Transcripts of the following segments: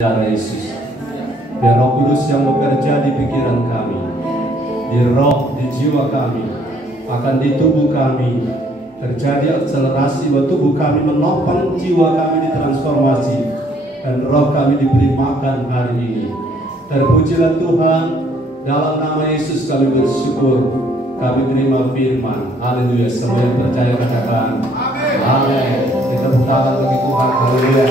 Darah Yesus, biar Roh Kudus yang bekerja di pikiran kami, di roh, di jiwa kami, akan di tubuh kami terjadi akselerasi buat tubuh kami, menopang jiwa kami ditransformasi, dan roh kami diberi makan hari ini. Terpujilah Tuhan, dalam nama Yesus kami bersyukur, kami terima firman. Haleluya. Semua yang percaya katakan amin. Kita berdoa bagi Tuhan. Haleluya.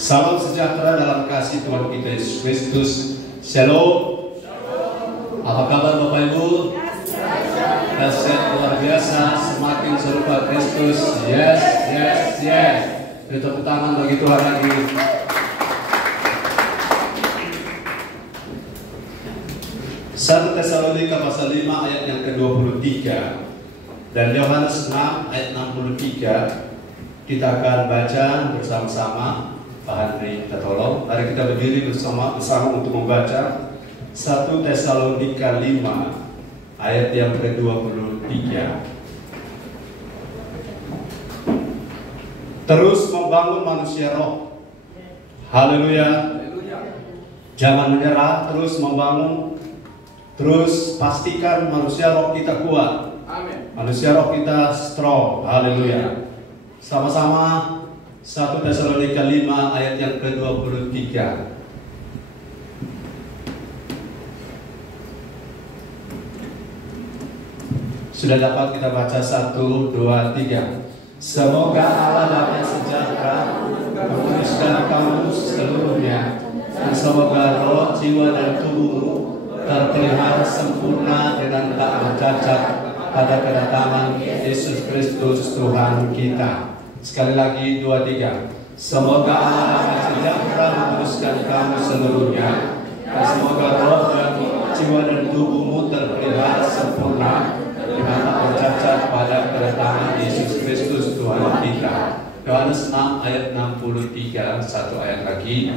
Salam sejahtera dalam kasih Tuhan kita Yesus Kristus. Shalom. Apa kabar Bapak Ibu? Dahsyat luar biasa, semakin serupa Kristus. Yes, yes, yes. Beri tepuk tangan bagi Tuhan lagi. 1 Tesalonika pasal 5 ayat yang ke-23 dan Yohanes 6 ayat 63 kita akan baca bersama-sama. Pak Henry kita tolong. Mari kita berdiri bersama untuk membaca 1 Tesalonika 5 ayat yang ke-23. Terus membangun manusia roh. Haleluya. Jangan menyerah, terus membangun. Terus pastikan manusia roh kita kuat. Amin. Manusia roh kita strong. Haleluya. Sama-sama 1 Tesalonika 5 ayat yang ke-23. Sudah dapat kita baca 1, 2, 3. Semoga Allah damai sejahtera menguduskan kamu seluruhnya, dan semoga roh, jiwa, dan tubuhmu terpelihara sempurna dengan tak bercacat pada kedatangan Yesus Kristus Tuhan kita. Sekali lagi 2, 3. Semoga Allah damai sejahtera menguduskan kamu seluruhnya, dan semoga roh dan jiwa dan tubuhmu terpelihara sempurna dengan tak bercacat pada kedatangan Yesus Kristus Tuhan kita. Yohanes 6 ayat 63, satu ayat lagi.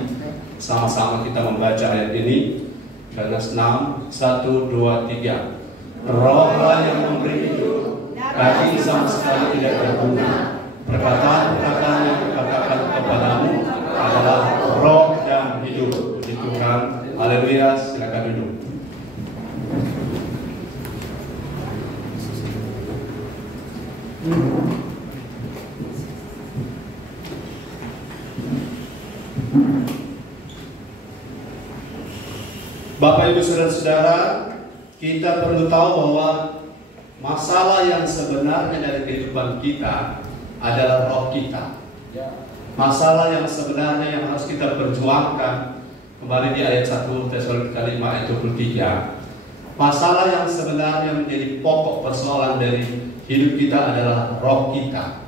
Sama-sama kita membaca ayat ini. Yohanes 6, 1, 2, 3. Rohlah yang memberi hidup, daging sama sekali tidak berguna. Perkataan-perkataan yang kukatakan kepadamu adalah roh dan hidup. Puji Tuhan. Haleluya. Silakan duduk. Bapak Ibu Saudara-saudara, kita perlu tahu bahwa masalah yang sebenarnya dari kehidupan kita adalah roh kita. Masalah yang sebenarnya yang harus kita perjuangkan, kembali di ayat 1 Tesalonika 5 ayat 23. Masalah yang sebenarnya menjadi pokok persoalan dari hidup kita adalah roh kita.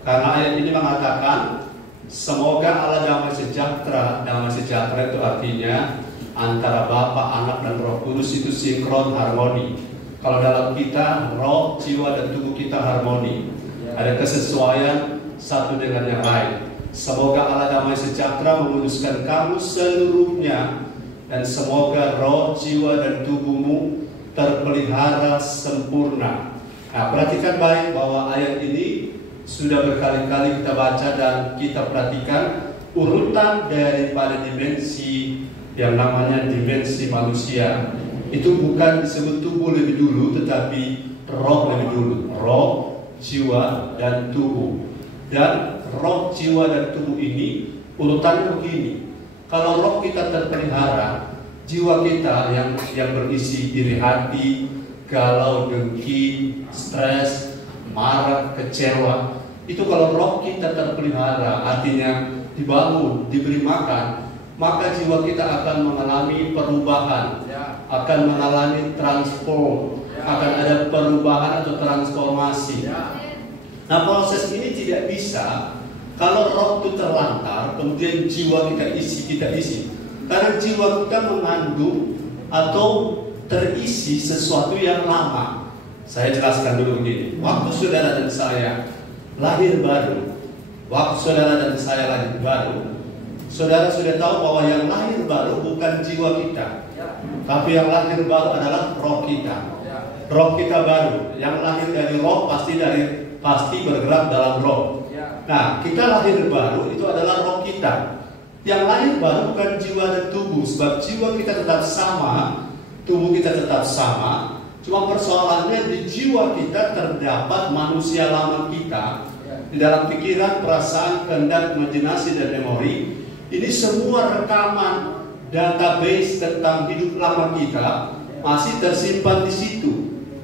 Karena ayat ini mengatakan semoga Allah damai sejahtera. Damai sejahtera itu artinya antara Bapa, Anak, dan Roh Kudus itu sinkron, harmoni. Kalau dalam kita, roh, jiwa, dan tubuh kita harmoni. Ada kesesuaian satu dengan yang lain. Semoga Allah damai sejahtera menguduskan kamu seluruhnya, dan semoga roh, jiwa, dan tubuhmu terpelihara sempurna. Nah, perhatikan baik bahwa ayat ini sudah berkali-kali kita baca dan kita perhatikan urutan daripada dimensi yang namanya dimensi manusia. Itu bukan disebut tubuh lebih dulu, tetapi roh lebih dulu. Roh, jiwa, dan tubuh. Dan roh, jiwa, dan tubuh ini urutannya begini. Kalau roh kita terpelihara, jiwa kita yang berisi iri hati, galau, dengki, stres, marah, kecewa, itu kalau roh kita terpelihara, artinya dibangun, diberi makan, maka jiwa kita akan mengalami perubahan, akan mengalami transform, akan ada perubahan atau transformasi. Nah, proses ini tidak bisa kalau roh itu terlantar, kemudian jiwa kita isi. Karena jiwa kita mengandung atau terisi sesuatu yang lama. Saya jelaskan dulu begini. Waktu saudara dan saya lahir baru, waktu saudara dan saya lahir baru, saudara sudah tahu bahwa yang lahir baru bukan jiwa kita, tapi yang lahir baru adalah roh kita. Roh kita baru, yang lahir dari roh pasti bergerak dalam roh. Nah, kita lahir baru itu adalah roh kita. Yang lahir baru bukan jiwa dan tubuh, sebab jiwa kita tetap sama, tubuh kita tetap sama. Cuma persoalannya di jiwa kita terdapat manusia lama kita. Di dalam pikiran, perasaan, kehendak, imajinasi, dan memori, ini semua rekaman database tentang hidup lama kita masih tersimpan di situ.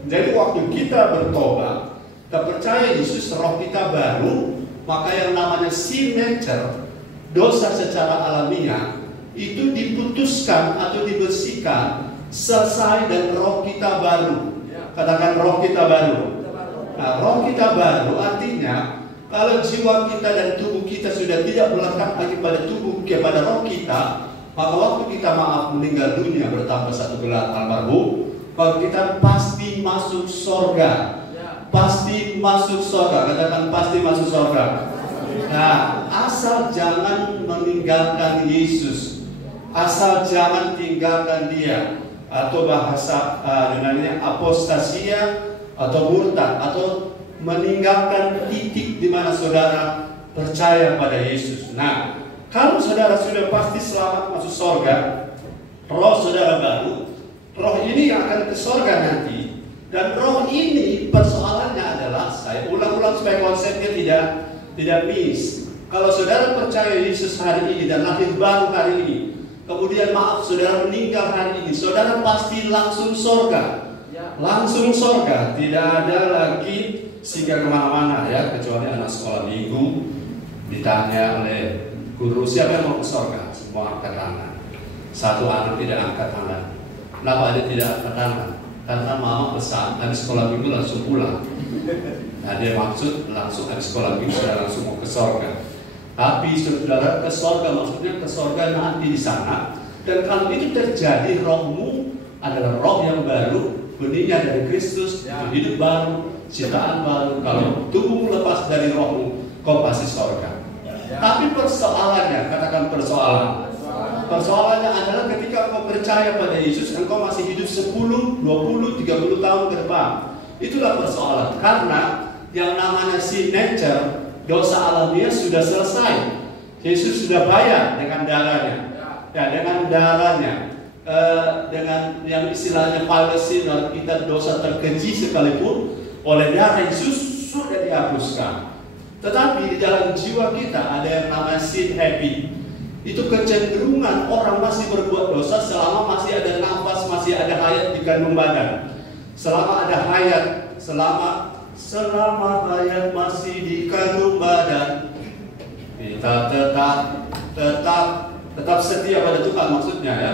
Jadi waktu kita bertobat, kita percaya Yesus, roh kita baru, maka yang namanya sin nature, dosa secara alamiah, itu diputuskan atau dibersihkan, selesai, dan roh kita baru. Katakan roh kita baru. Nah, roh kita baru artinya kalau jiwa kita dan tubuh kita sudah tidak melekat lagi pada tubuh, kepada roh kita, maka waktu kita meninggal dunia bertambah satu gelar almarhum, maka kita pasti masuk surga. Pasti masuk surga. Katakan pasti masuk surga. Nah, asal jangan meninggalkan Yesus, asal jangan tinggalkan Dia, atau bahasa Yunani apostasia atau murtad, atau meninggalkan titik di mana saudara percaya pada Yesus. Nah, kalau saudara sudah pasti selamat masuk surga, roh saudara baru, roh ini akan ke surga nanti. Dan roh ini persoalannya adalah, saya ulang-ulang supaya konsepnya tidak miss. Kalau saudara percaya Yesus hari ini dan lahir baru hari ini, kemudian maaf saudara meninggal hari ini, saudara pasti langsung surga. Langsung surga, tidak ada lagi singgah kemana-mana ya, kecuali anak sekolah minggu ditanya oleh guru siapa yang mau ke surga, semua angkat tangan. Satu anak tidak angkat tangan. Kenapa dia tidak angkat tangan? Karena mama pesan habis sekolah minggu langsung pulang. Nah, dia maksud langsung habis sekolah minggu sudah langsung mau ke surga. Tapi saudara, ke surga maksudnya ke surga nanti di sana. Dan kalau itu terjadi, rohmu adalah roh yang baru, benihnya dari Kristus, hidup baru, ciptaan baru. Kalau tubuhmu lepas dari rohmu, kau pasti surga. Tapi persoalannya, katakan persoalan. Persoalannya adalah ketika kau percaya pada Yesus, engkau masih hidup 10, 20, 30 tahun ke depan. Itulah persoalan. Karena yang namanya sin nature, dosa alamiah sudah selesai. Yesus sudah bayar dengan darahnya. Ya, dengan darahnya. Dengan yang istilahnya Palestina, kita dosa terkeji sekalipun oleh darah Yesus sudah dihapuskan. Tetapi di dalam jiwa kita ada yang namanya sin habit. Itu kecenderungan orang masih berbuat dosa selama masih ada nafas, masih ada hayat di kandung badan. Selama ada hayat, selama hayat masih di kandung badan, kita tetap setia pada Tuhan, maksudnya ya.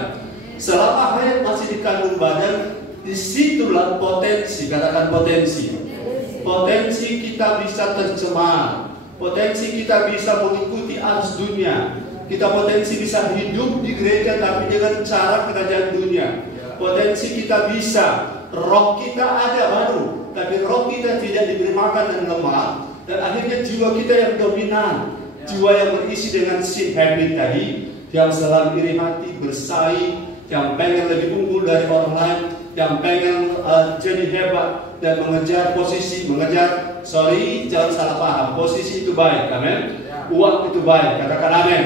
Selama hayat masih di kandung badan, disitulah potensi, katakan potensi. Potensi kita bisa tercemar, potensi kita bisa mengikuti arus dunia. Kita potensi bisa hidup di gereja tapi dengan cara kerajaan dunia. Potensi kita bisa, roh kita ada baru, tapi roh kita tidak diberi makan dan lemah. Dan akhirnya jiwa kita yang dominan, jiwa yang berisi dengan sin habit tadi, yang selalu iri hati, bersaing, yang pengen lebih unggul dari orang lain, yang pengen jadi hebat dan mengejar posisi, jangan salah paham, posisi itu baik, amin. Uang itu baik, katakan amin.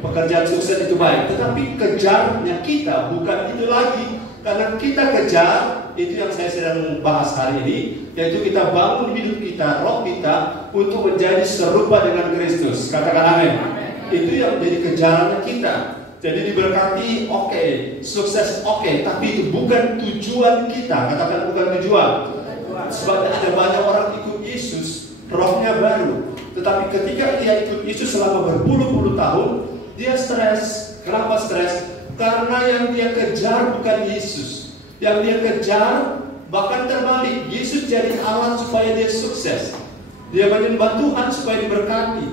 Pekerjaan sukses itu baik, tetapi kejarnya kita bukan itu lagi. Karena kita kejar, itu yang saya sedang bahas hari ini, yaitu kita bangun hidup kita, roh kita, untuk menjadi serupa dengan Kristus. Katakan amin. Itu yang menjadi kejarannya kita. Jadi diberkati, oke, sukses, oke, tapi itu bukan tujuan kita. Katakan bukan tujuan. Sebab ada banyak orang ikut Yesus, rohnya baru, tetapi ketika dia ikut Yesus selama berpuluh-puluh tahun, dia stres. Kenapa stres? Karena yang dia kejar bukan Yesus. Yang dia kejar bahkan terbalik. Yesus jadi alat supaya dia sukses. Dia menyembah Tuhan supaya diberkati.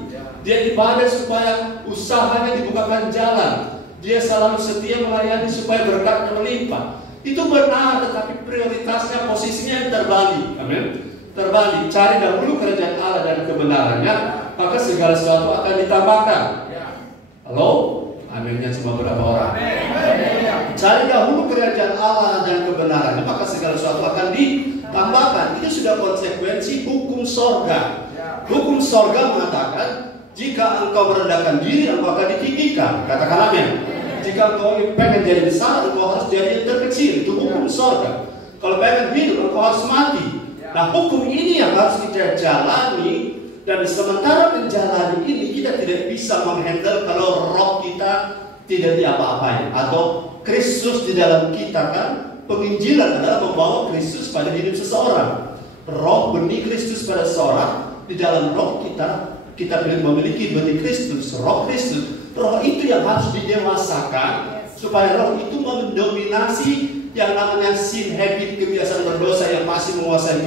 Dia ibadah supaya usahanya dibukakan jalan. Dia selalu setia melayani supaya berkatnya melimpah. Itu benar, tetapi prioritasnya, posisinya yang terbalik. Amin. Terbalik. Cari dahulu kerajaan Allah dan kebenarannya, maka segala sesuatu akan ditambahkan. Halo? Aminnya cuma berapa orang? Cari dahulu kerajaan Allah dan kebenarannya, maka segala sesuatu akan ditambahkan. Itu sudah konsekuensi hukum sorga. Hukum sorga mengatakan, jika engkau merendahkan diri, engkau akan ditinggikan. Katakan amin. Jika engkau pengen jadi besar, engkau harus jadi yang terkecil. Itu hukum sorga. Kalau pengen hidup, engkau harus mati. Nah, hukum ini yang harus kita jalani. Dan sementara menjalani ini, kita tidak bisa menghandle kalau roh kita tidak diapa-apain. Atau Kristus di dalam kita, kan penginjilan adalah membawa Kristus pada hidup seseorang. Roh benih Kristus pada seseorang, di dalam roh kita memiliki benih Kristus, roh Kristus. Roh itu yang harus didewasakan supaya roh itu mendominasi yang namanya sin habit, kebiasaan berdosa yang masih menguasai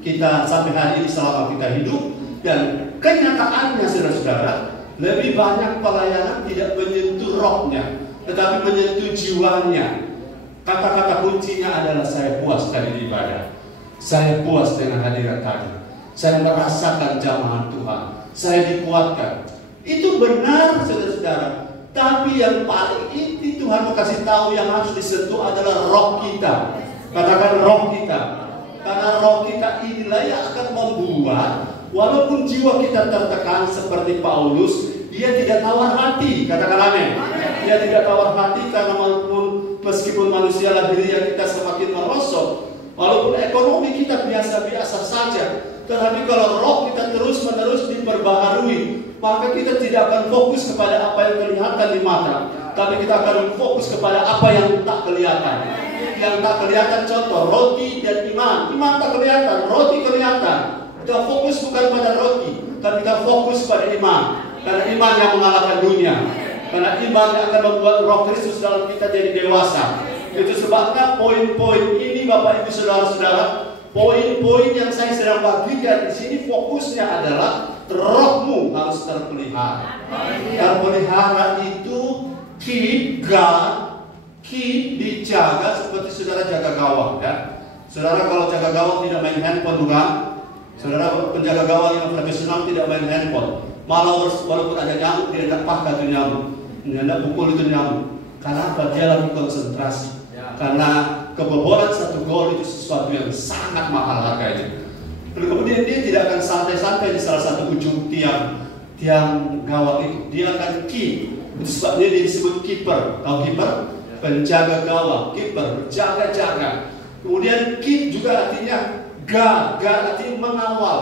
kita sampai hari ini selama kita hidup. Dan kenyataannya, saudara-saudara, lebih banyak pelayanan tidak menyentuh rohnya, tetapi menyentuh jiwanya. Kata-kata kuncinya adalah saya puas tadi ibadah, saya puas dengan hadirat tadi, saya merasakan jamahan Tuhan, saya dikuatkan. Itu benar, saudara-saudara. Tapi yang paling inti Tuhan mau kasih tahu yang harus disentuh adalah roh kita. Katakan roh kita. Karena roh kita inilah yang akan membuat, walaupun jiwa kita tertekan seperti Paulus, dia tidak tawar hati. Katakan amin. Dia tidak tawar hati karena meskipun manusia lahiriah kita semakin merosot, walaupun ekonomi kita biasa-biasa saja, tetapi kalau roh kita terus-menerus diperbaharui, maka kita tidak akan fokus kepada apa yang kelihatan di mata, tapi kita akan fokus kepada apa yang tak kelihatan. Yang tak kelihatan, contoh roti dan iman. Iman tak kelihatan, roti kelihatan. Kita fokus bukan pada roti, tapi kita fokus pada iman. Karena iman yang mengalahkan dunia. Karena iman yang akan membuat roh Kristus dalam kita jadi dewasa. Itu sebabnya poin-poin ini, Bapak Ibu Saudara-saudara, poin-poin yang saya sedang bagikan di sini fokusnya adalah rohmu harus terpelihara. Terpelihara itu keep God, keep, dijaga seperti saudara jaga gawang, ya. Saudara kalau jaga gawang tidak main handphone, bukan? Saudara penjaga gawang yang profesional tidak main handphone. Malah walaupun ada nyamuk, dia tidak pakai itu nyamuk, dia tidak pukul itu nyamuk. Karena apa? Dia lagi konsentrasi. Karena kebobolan satu gol itu sesuatu yang sangat mahal harganya. Lalu kemudian dia tidak akan santai-santai di salah satu ujung tiang gawang itu. Dia akan keep. Itu sebabnya dia disebut keeper. Tahu keeper? Penjaga gawang, keeper, berjaga-jaga. Kemudian keep juga artinya guard artinya mengawal.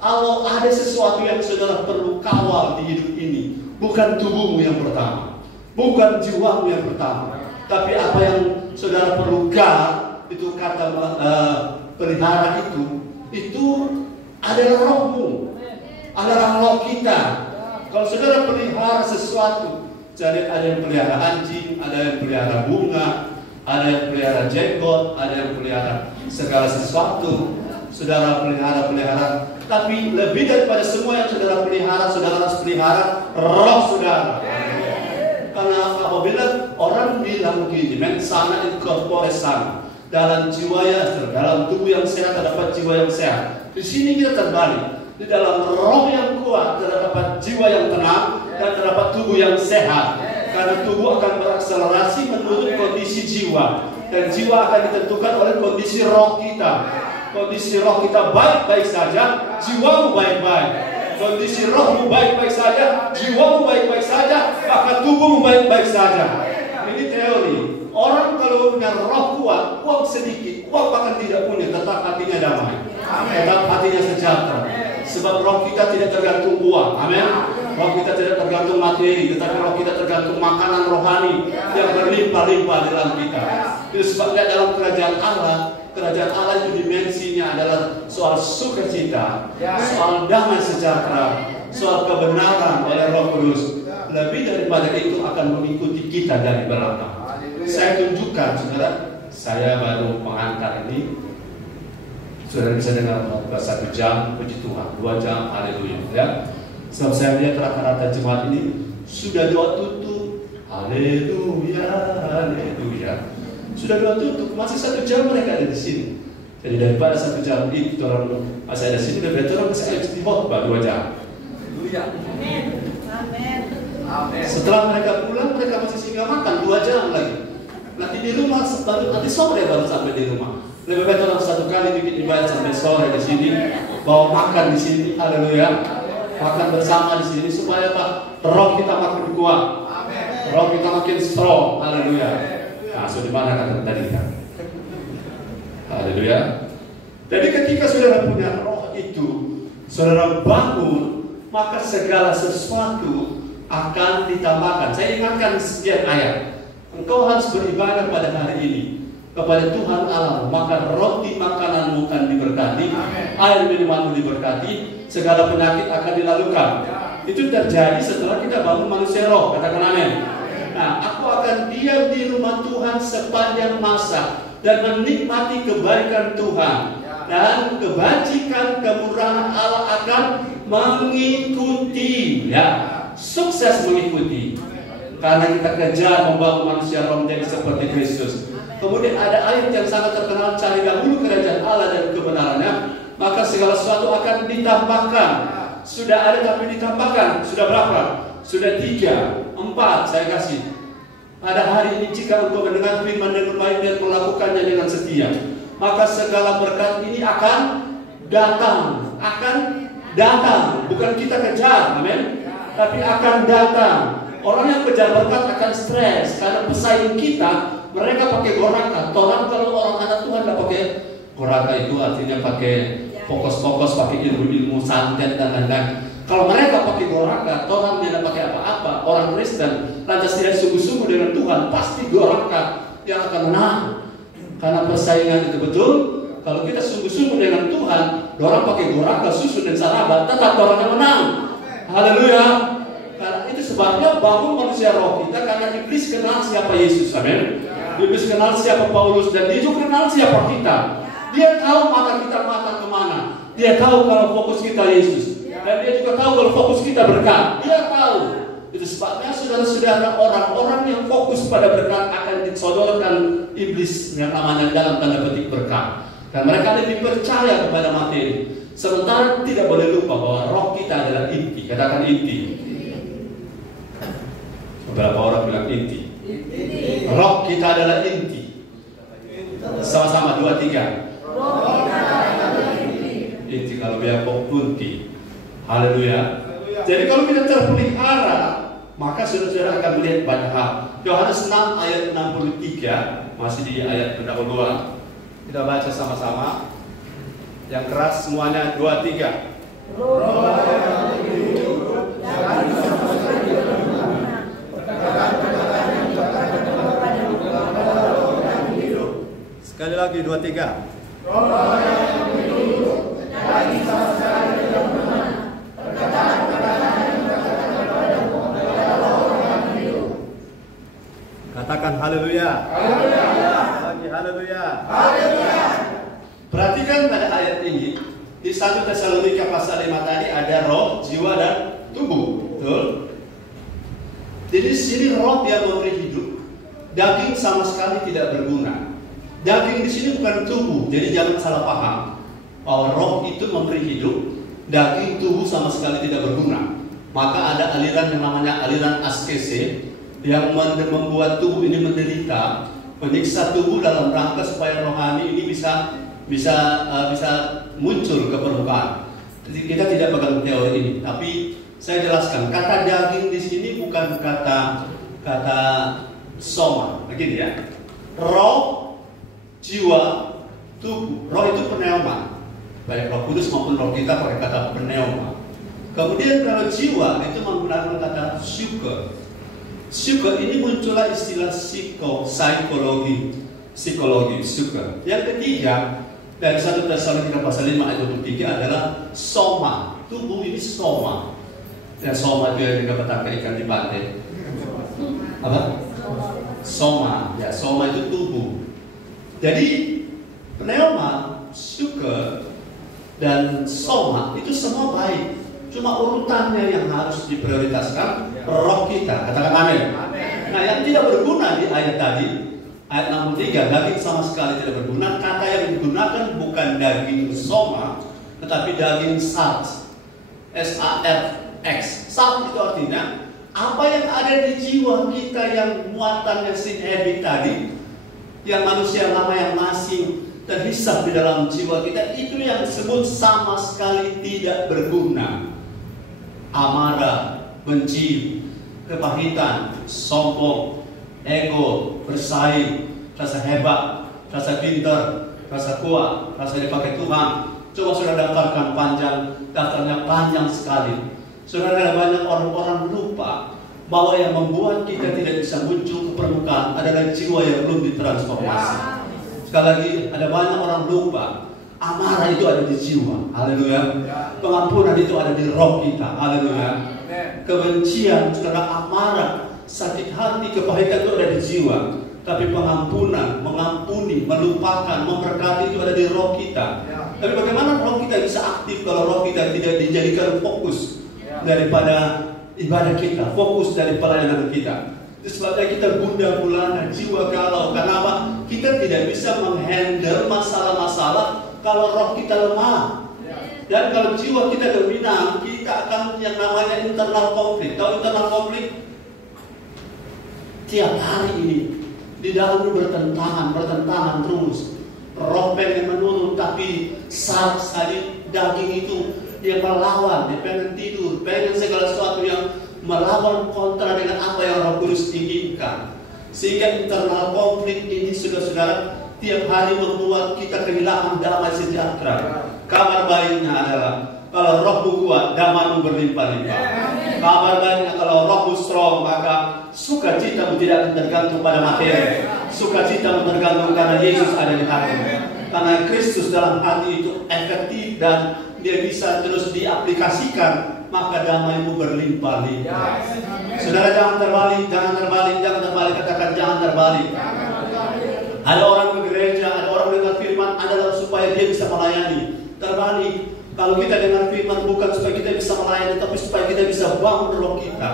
Kalau ada sesuatu yang saudara perlu kawal di hidup ini, bukan tubuhmu yang pertama, bukan jiwamu yang pertama, tapi apa yang saudara perlu guard, itu kata pelihara itu adalah rohmu, adalah roh kita. Kalau saudara pelihara sesuatu, jadi ada yang pelihara anjing, ada yang pelihara bunga, ada yang pelihara jenggot, ada yang pelihara segala sesuatu. Saudara pelihara. Tapi lebih daripada semua yang saudara pelihara, saudara harus pelihara roh saudara. Karena apabila orang bilang begini, men sana in corpore sano, dalam jiwa ya, dalam tubuh yang sehat terdapat jiwa yang sehat. Di sini kita terbalik. Di dalam roh yang kuat terdapat jiwa yang tenang dan terdapat tubuh yang sehat. Karena tubuh akan berakselerasi menurut kondisi jiwa, dan jiwa akan ditentukan oleh kondisi roh kita. Kondisi roh kita baik-baik saja, jiwamu baik-baik. Kondisi rohmu baik-baik saja, jiwamu baik-baik saja, maka tubuhmu baik-baik saja. Ini teori. Orang kalau punya roh kuat, uang sedikit, uang bahkan tidak punya, tetap hatinya damai, tetap hatinya sejahtera. Sebab roh kita tidak tergantung uang, amin. Roh kita tidak tergantung materi, tetapi roh kita tergantung makanan rohani yang berlimpah-limpah dalam kita. Itu sebabnya dalam kerajaan Allah itu dimensinya adalah soal sukacita, soal damai sejahtera, soal kebenaran oleh Roh Kudus. Lebih daripada itu akan mengikuti kita dari belakang. Saya tunjukkan, saudara, saya baru pengantar ini. Saudara bisa dengar 1 jam, puji Tuhan, 2 jam, haleluya, ya. Sebab saya lihat rata-rata jemaat ini sudah doa tutup, haleluya, haleluya. Sudah doa tutup, masih 1 jam mereka ada di sini. Jadi daripada 1 jam itu orang masih ada di sini, lebih orang masih di khotbah 2 jam. Setelah mereka pulang, mereka masih singgah makan 2 jam lagi. Nanti di rumah, nanti sore baru sampai di rumah. Lebih baik orang 1 kali bikin ibadah sampai sore di sini, bawa makan di sini, haleluya, makan bersama di sini supaya apa? Roh kita makin kuat, roh kita makin strong, haleluya. Nah, sudah mana kata tadi kan? Haleluya. Jadi ketika saudara punya roh itu, saudara bangun, maka segala sesuatu akan ditambahkan. Saya ingatkan sekian ayat. Engkau harus beribadah pada hari ini kepada Tuhan Allah, maka roti makananmu akan diberkati, air minumanmu diberkati, segala penyakit akan dilalukan. Itu terjadi setelah kita bangun manusia roh. Katakan amin. Nah, aku akan diam di rumah Tuhan sepanjang masa dan menikmati kebaikan Tuhan, dan kebajikan kemurahan Allah akan mengikuti, ya, sukses mengikuti. Karena kita kejar membangun manusia roh menjadi seperti Kristus. Kemudian ada ayat yang sangat terkenal, cari dahulu kerajaan Allah dan kebenarannya, maka segala sesuatu akan ditambahkan. Sudah ada tapi ditambahkan. Sudah berapa? Sudah 3, 4 saya kasih. Pada hari ini jika engkau mendengar firman dengan baik dan melakukannya dengan setia, maka segala berkat ini akan datang. Akan datang. Bukan kita kejar, amin, tapi akan datang. Orang yang kejar berkat akan stres karena pesaing kita, mereka pakai goraka. Orang kalau orang anak Tuhan tidak pakai goraka, itu artinya pakai pokos-pokos, pakai ilmu-ilmu santet dan lain-lain. Kalau mereka pakai goraka, orang tidak pakai apa-apa. Orang Kristen lantas tidak sungguh-sungguh dengan Tuhan, pasti goraka yang akan menang. Karena persaingan itu betul. Kalau kita sungguh-sungguh dengan Tuhan, orang pakai goraka, susu dan saraba, tetap orang yang menang. Haleluya. Karena itu sebabnya bangun manusia roh kita, karena iblis kenal siapa Yesus, amin. Iblis kenal siapa Paulus, dan dia juga kenal siapa kita. Dia tahu mata kita mata kemana. Dia tahu kalau fokus kita Yesus, dan dia juga tahu kalau fokus kita berkat. Dia tahu. Itu sebabnya saudara-saudara, orang-orang yang fokus pada berkat akan disodorkan iblis yang namanya dalam tanda petik berkat. Dan mereka lebih percaya kepada materi. Sementara tidak boleh lupa bahwa roh kita adalah inti. Katakan inti. Beberapa orang bilang inti. Roh kita adalah inti. Sama-sama 2, 3. Inti kalau biar punti. Haleluya. Jadi kalau kita terpelihara, maka saudara-saudara akan melihat banyak hal. Yohanes 6 ayat 63, masih di ayat pendahuluan. Kita baca sama-sama. Yang keras semuanya, 2, 3. Sekali lagi 2, 3. Katakan haleluya. Lagi haleluya. Perhatikan pada ayat ini. Di 1 Tesalonika pasal 5 tadi ada roh, jiwa dan tubuh. Betul? Jadi di sini roh dia memberi hidup. Daging sama sekali tidak berguna. Daging di sini bukan tubuh, jadi jangan salah paham bahwa roh itu memberi hidup, daging tubuh sama sekali tidak berguna. Maka ada aliran yang namanya aliran askese yang membuat tubuh ini menderita, menyiksa tubuh dalam rangka supaya rohani ini bisa muncul ke permukaan. Jadi kita tidak pegang teori ini, tapi saya jelaskan. Kata daging di sini bukan kata soma, begini ya. Roh, jiwa, tubuh. Roh itu pneuma. Baik Roh Kudus maupun roh kita pakai kata pneuma. Kemudian kalau jiwa itu menggunakan kata psyche. Psyche ini muncullah istilah psikologi, psyche. Yang ketiga dari 1 Tesalonika pasal 5 ayat 23 adalah soma. Tubuh ini soma. Dan soma itu yang dikatakan ikan di pantai. Apa? Soma. Ya, soma itu tubuh. Jadi pneuma, psyche, dan soma itu semua baik. Cuma urutannya yang harus diprioritaskan roh kita. Katakan amin. Nah, yang tidak berguna di ayat tadi, ayat 63, daging sama sekali tidak berguna. Kata yang digunakan bukan daging soma, tetapi daging sat, S-A-R, X. Self itu artinya apa yang ada di jiwa kita yang muatannya sin habit tadi, yang manusia lama yang masih terhisap di dalam jiwa kita, itu yang disebut sama sekali tidak berguna. Amarah, benci, kepahitan, sombong, ego, bersaing, rasa hebat, rasa pintar, rasa kuat, rasa dipakai Tuhan. Coba saudara daftarkan daftarnya panjang sekali. Saudara, banyak orang-orang lupa bahwa yang membuat kita tidak bisa muncul ke permukaan adalah jiwa yang belum ditransformasi. Sekali lagi, ada banyak orang lupa amarah itu ada di jiwa. Haleluya. Pengampunan itu ada di roh kita. Haleluya. Kebencian, saudara, amarah, sakit hati, kepahitan itu ada di jiwa. Tapi pengampunan, mengampuni, melupakan, memberkati itu ada di roh kita. Tapi bagaimana roh kita bisa aktif kalau roh kita tidak dijadikan fokus daripada ibadah kita, fokus dari pelayanan kita? Itu sebabnya kita gundah gulana, jiwa galau. Kenapa? Kita tidak bisa menghandle masalah-masalah kalau roh kita lemah. Dan kalau jiwa kita dominan, kita akan yang namanya internal konflik. Tahu internal konflik? Tiap hari ini di dalam itu bertentangan terus. Roh pengen menurun, tapi saat sekali daging itu dia melawan, dia pengen tidur, pengen segala sesuatu yang melawan kontra dengan apa yang Roh Kudus inginkan. Sehingga internal konflik ini, saudara-saudara, tiap hari membuat kita kehilangan damai sejahtera. Kabar baiknya adalah kalau rohmu kuat, damaimu berlimpah-limpah. Kabar baiknya kalau rohmu strong, maka sukacitamu tidak akan tergantung pada materi. Sukacitamu tergantung karena Yesus ada di hatimu. Karena Kristus dalam hati itu efektif dan dia bisa terus diaplikasikan, maka damaimu berlimpah-limpah. Saudara, jangan terbalik, katakan jangan terbalik. Ada orang ke gereja, ada orang dengar firman adalah supaya dia bisa melayani. Terbalik. Kalau kita dengar firman bukan supaya kita bisa melayani, tapi supaya kita bisa bangun roh kita.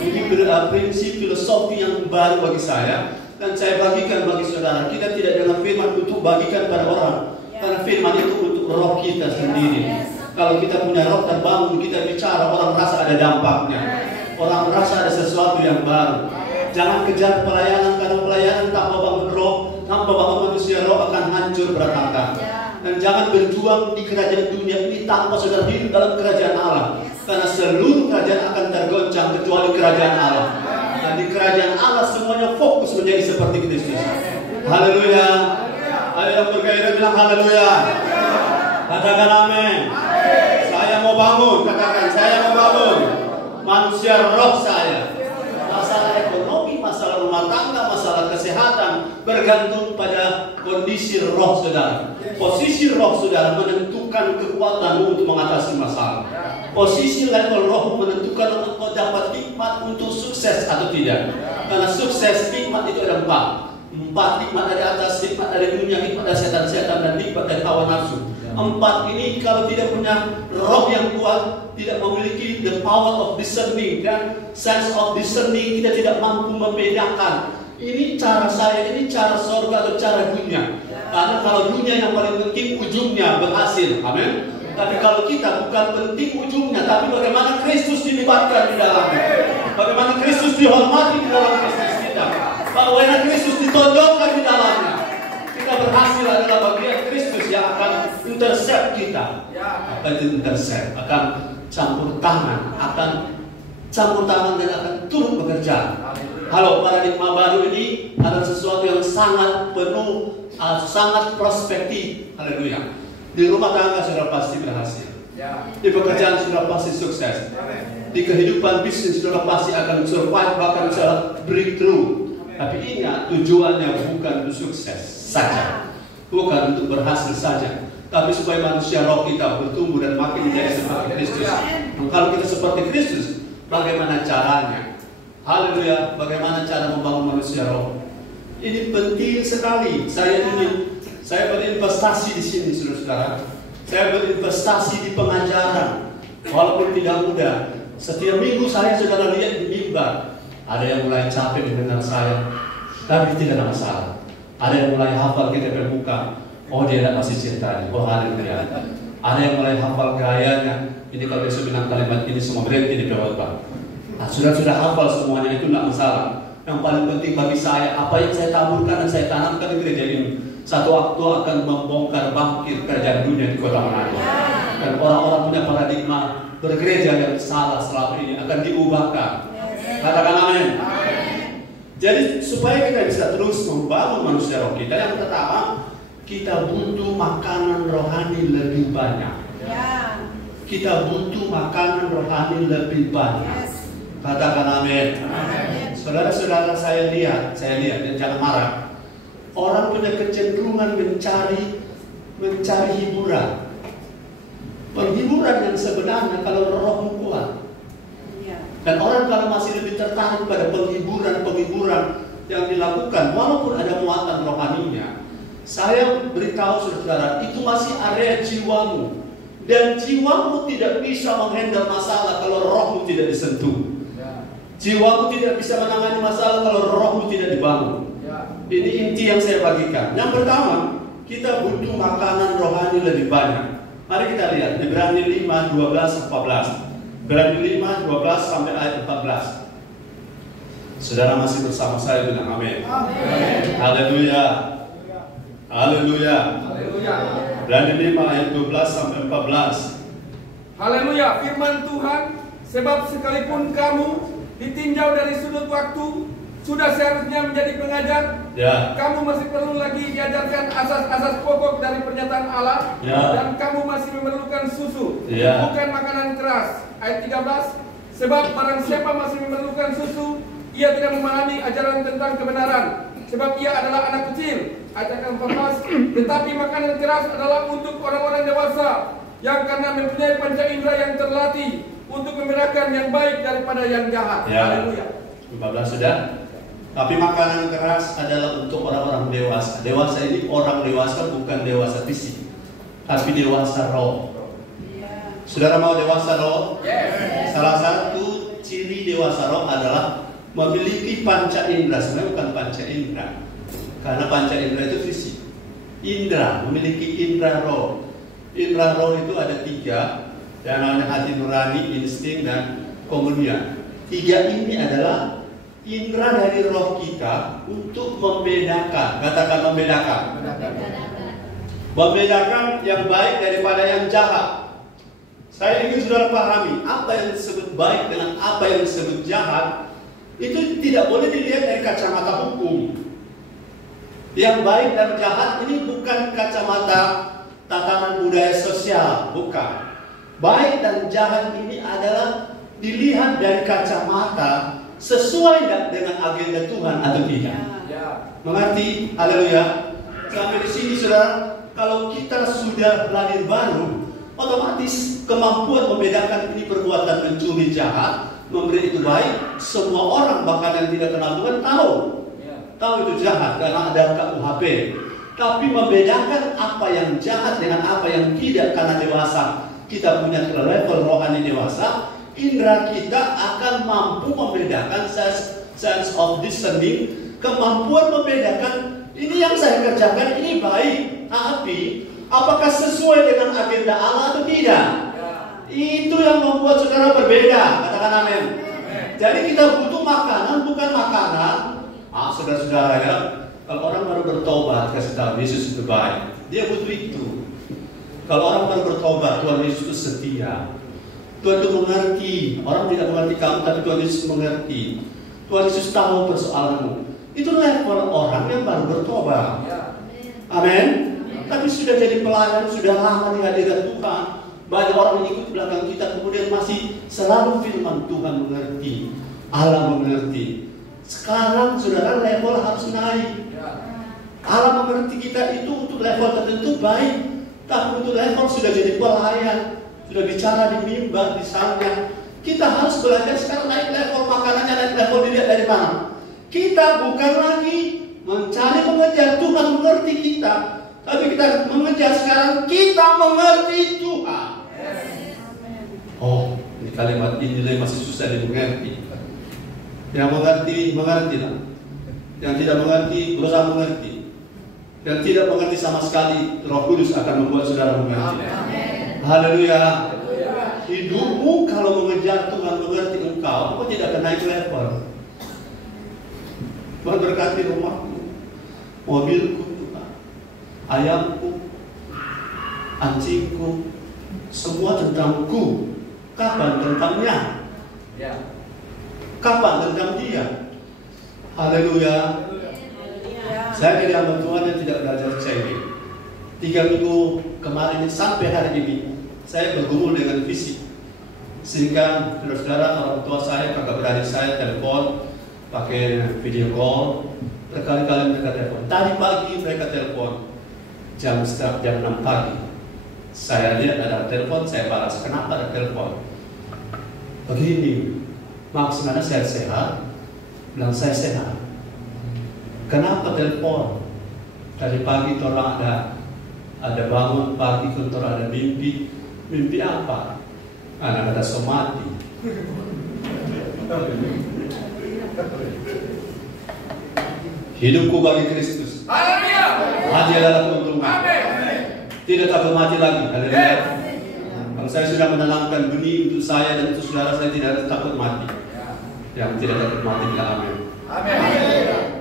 Ini prinsip filosofi yang baru bagi saya, dan saya bagikan bagi saudara. Kita tidak dengar firman untuk bagikan pada orang, karena firman itu untuk roh kita sendiri. Kalau kita punya roh terbangun, kita bicara, orang merasa ada dampaknya. Orang merasa ada sesuatu yang baru. Jangan kejar pelayanan, karena pelayanan tanpa bangun roh, tanpa bangun manusia, roh akan hancur berantakan. Dan jangan berjuang di kerajaan dunia ini tanpa saudara hidup dalam kerajaan Allah. Karena seluruh kerajaan akan tergoncang kecuali kerajaan Allah. Dan di kerajaan Allah semuanya fokus menjadi seperti Kristus. Haleluya. Ayo yang bergairah bilang haleluya. Katakan amin. Saya mau bangun, katakan saya mau bangun. Manusia roh saya. Masalah ekonomi, masalah rumah tangga, masalah kesehatan bergantung pada kondisi roh saudara. Posisi roh saudara menentukan kekuatanmu untuk mengatasi masalah. Posisi level roh menentukan engkau dapat nikmat untuk sukses atau tidak. Karena sukses, nikmat itu ada empat nikmat dari atas, nikmat dari dunia, nikmat dari setan-setan, dan nikmat dari hawa nafsu. Empat ini kalau tidak punya roh yang kuat, tidak memiliki the power of discerning dan sense of discerning, kita tidak mampu membedakan ini cara saya, ini cara sorga atau cara dunia. Karena kalau dunia yang paling penting ujungnya berhasil, amin. Tapi kalau kita bukan penting ujungnya, tapi bagaimana Kristus dilibatkan di dalamnya, bagaimana Kristus dihormati di dalam Kristus kita, bagaimana Kristus ditonjolkan di dalamnya. Kita berhasil adalah bagian Kristus yang akan intercept kita. Apa itu intercept? Akan campur tangan dan akan turut bekerja. Halo, paradigma baru ini adalah sesuatu yang sangat penuh, sangat prospektif. Haleluya. Di rumah tangga sudah pasti berhasil. Di pekerjaan sudah pasti sukses. Di kehidupan bisnis sudah pasti akan survive, bahkan bisa breakthrough. Tapi ingat, tujuannya bukan untuk sukses saja, bukan untuk berhasil saja, tapi supaya manusia roh kita bertumbuh dan makin menjadi seperti Kristus. Kalau kita seperti Kristus, bagaimana caranya? Haleluya, bagaimana cara membangun manusia roh? Ini penting sekali. Saya berinvestasi di sini, saudara. Saya berinvestasi di pengajaran, walaupun tidak mudah. Setiap minggu saya saudara lihat di mimbar. Ada yang mulai capek mendengar saya, tapi tidak ada masalah. Ada yang mulai hafal kita berbuka. Oh, dia masih cinta. Oh, haleluya. Ada yang mulai hafal gayanya. Ini kalau besok bilang kalimat ini semua berhenti di khotbah. Nah, sudah hafal semuanya, itu tidak masalah. Yang paling penting bagi saya, apa yang saya taburkan dan saya tanamkan di gereja ini, satu waktu akan membongkar bangkit kerajaan dunia di kota Manado. Dan orang-orang punya paradigma bergereja yang salah selama ini akan diubahkan. Katakan amin. Jadi supaya kita bisa terus membangun manusia roh kita, yang pertama kita butuh makanan rohani lebih banyak. Kita butuh makanan rohani lebih banyak. Katakan amin. Saudara-saudara, saya lihat dan jangan marah. Orang punya kecenderungan mencari hiburan. Penghiburan yang sebenarnya kalau rohmu kuat. Dan orang kalau masih lebih tertarik pada penghiburan yang dilakukan, walaupun ada muatan rohaninya, saya beritahu saudara, itu masih area jiwamu. Dan jiwamu tidak bisa menghandle masalah kalau rohmu tidak disentuh. Jiwamu tidak bisa menangani masalah kalau rohmu tidak dibangun. Ini inti yang saya bagikan. Yang pertama, kita butuh makanan rohani lebih banyak. Mari kita lihat Ibrani 5, 12-14. Ibrani 5, 12 sampai ayat 14. Saudara masih bersama saya, bilang amin. Haleluya. Haleluya. Ibrani 5 ayat 12 sampai 14. Haleluya. Firman Tuhan, sebab sekalipun kamu ditinjau dari sudut waktu, sudah seharusnya menjadi pengajar, kamu masih perlu lagi diajarkan asas-asas pokok dari pernyataan Allah, dan kamu masih memerlukan susu, bukan makanan keras. Ayat 13, sebab barang siapa masih memerlukan susu, ia tidak memahami ajaran tentang kebenaran, sebab ia adalah anak kecil. Ayat 14, tetapi makanan keras adalah untuk orang-orang dewasa, yang karena mempunyai panca indera yang terlatih, untuk membedakan yang baik daripada yang jahat. Haleluya. 15 sudah. Tapi makanan keras adalah untuk orang-orang dewasa. Dewasa ini orang dewasa, bukan dewasa fisik, tapi dewasa roh. Saudara mau dewasa roh? Salah satu ciri dewasa roh adalah memiliki panca indera. Sebenarnya bukan panca indera, karena panca indera itu fisik. Indera, memiliki indera roh. Indera roh itu ada 3. Yang namanya hati nurani, insting, dan komunia. 3 ini adalah indera dari roh kita untuk membedakan. Katakan membedakan. Membedakan yang baik daripada yang jahat. Saya ingin saudara pahami, apa yang disebut baik dengan apa yang disebut jahat, itu tidak boleh dilihat dari kacamata hukum. Yang baik dan jahat ini bukan kacamata tatanan budaya sosial, bukan. Baik dan jahat ini adalah dilihat dari kacamata sesuai dengan agenda Tuhan atau tidak. Mengerti? Haleluya. Sampai di sini saudara, kalau kita sudah lahir baru, otomatis kemampuan membedakan ini perbuatan mencuri jahat, memberi itu baik, semua orang bahkan yang tidak kenal Tuhan tahu itu jahat karena ada KUHP. Tapi membedakan apa yang jahat dengan apa yang tidak, karena dewasa kita punya level rohani dewasa, indera kita akan mampu membedakan sense of discerning, kemampuan membedakan ini yang saya kerjakan ini baik, tapi apakah sesuai dengan agenda Allah atau tidak? Itu yang membuat saudara berbeda. Katakan amin. Jadi kita butuh makanan, bukan makanan. Saudara-saudara ya, kalau orang baru bertobat, kasih tahu Yesus itu baik, dia butuh itu. Kalau orang baru bertobat, Tuhan Yesus itu setia. Tuhan itu mengerti. Orang tidak mengerti kamu, tapi Tuhan Yesus mengerti. Tuhan Yesus tahu persoalanmu. Itu level orang yang baru bertobat. Amin. Tapi sudah jadi pelayan, sudah lama di hadirat Tuhan. Banyak orang yang ikut belakang kita, kemudian masih selalu firman Tuhan mengerti, Allah mengerti. Sekarang saudara level harus naik. Allah mengerti kita itu untuk level tertentu baik, tapi untuk level sudah jadi pelayan, sudah bicara di mimbar, di sana. Kita harus belajar sekarang naik level, makanannya naik level, dilihat dari mana. Kita bukan lagi mencari mengejar Tuhan mengerti kita, tapi kita mengejar sekarang kita mengerti Tuhan. Oh, ini kalimat ini masih susah dimengerti. Yang mengerti, mengertilah. Yang tidak mengerti, berusaha mengerti. Yang tidak mengerti sama sekali, Roh Kudus akan membuat saudara mengerti. Haleluya. hidupmu kalau mengejar Tuhan mengerti engkau tidak akan naik level. Tuhan berkati rumahku, mobilku, Tuhan, ayamku, anjingku, semua tentangku. Kapan tentangnya? Kapan tentang dia? Haleluya. Saya jadi hamba Tuhan yang tidak belajar cengeng. 3 minggu kemarin sampai hari ini saya bergumul dengan fisik, sehingga saudara-saudara, orang tua saya, kakak beradik saya telepon pakai video call, berkali-kali mereka telepon. Tadi pagi mereka telepon jam 6 pagi. Saya lihat ada telepon, saya balas. Kenapa ada telepon? Begini, maksudnya saya sehat, bilang saya sehat. Kenapa telepon? Tadi pagi orang ada bangun pagi, kantor ada mimpi. Mimpi apa? Anak ada somati. Hidupku bagi Kristus. Haleluya. Mati adalah keuntungan. Tidak takut mati lagi. Haleluya. Kalau saya sudah menanamkan benih untuk saya dan untuk saudara, saya tidak ada takut mati. Yang tidak takut mati, bilang amin.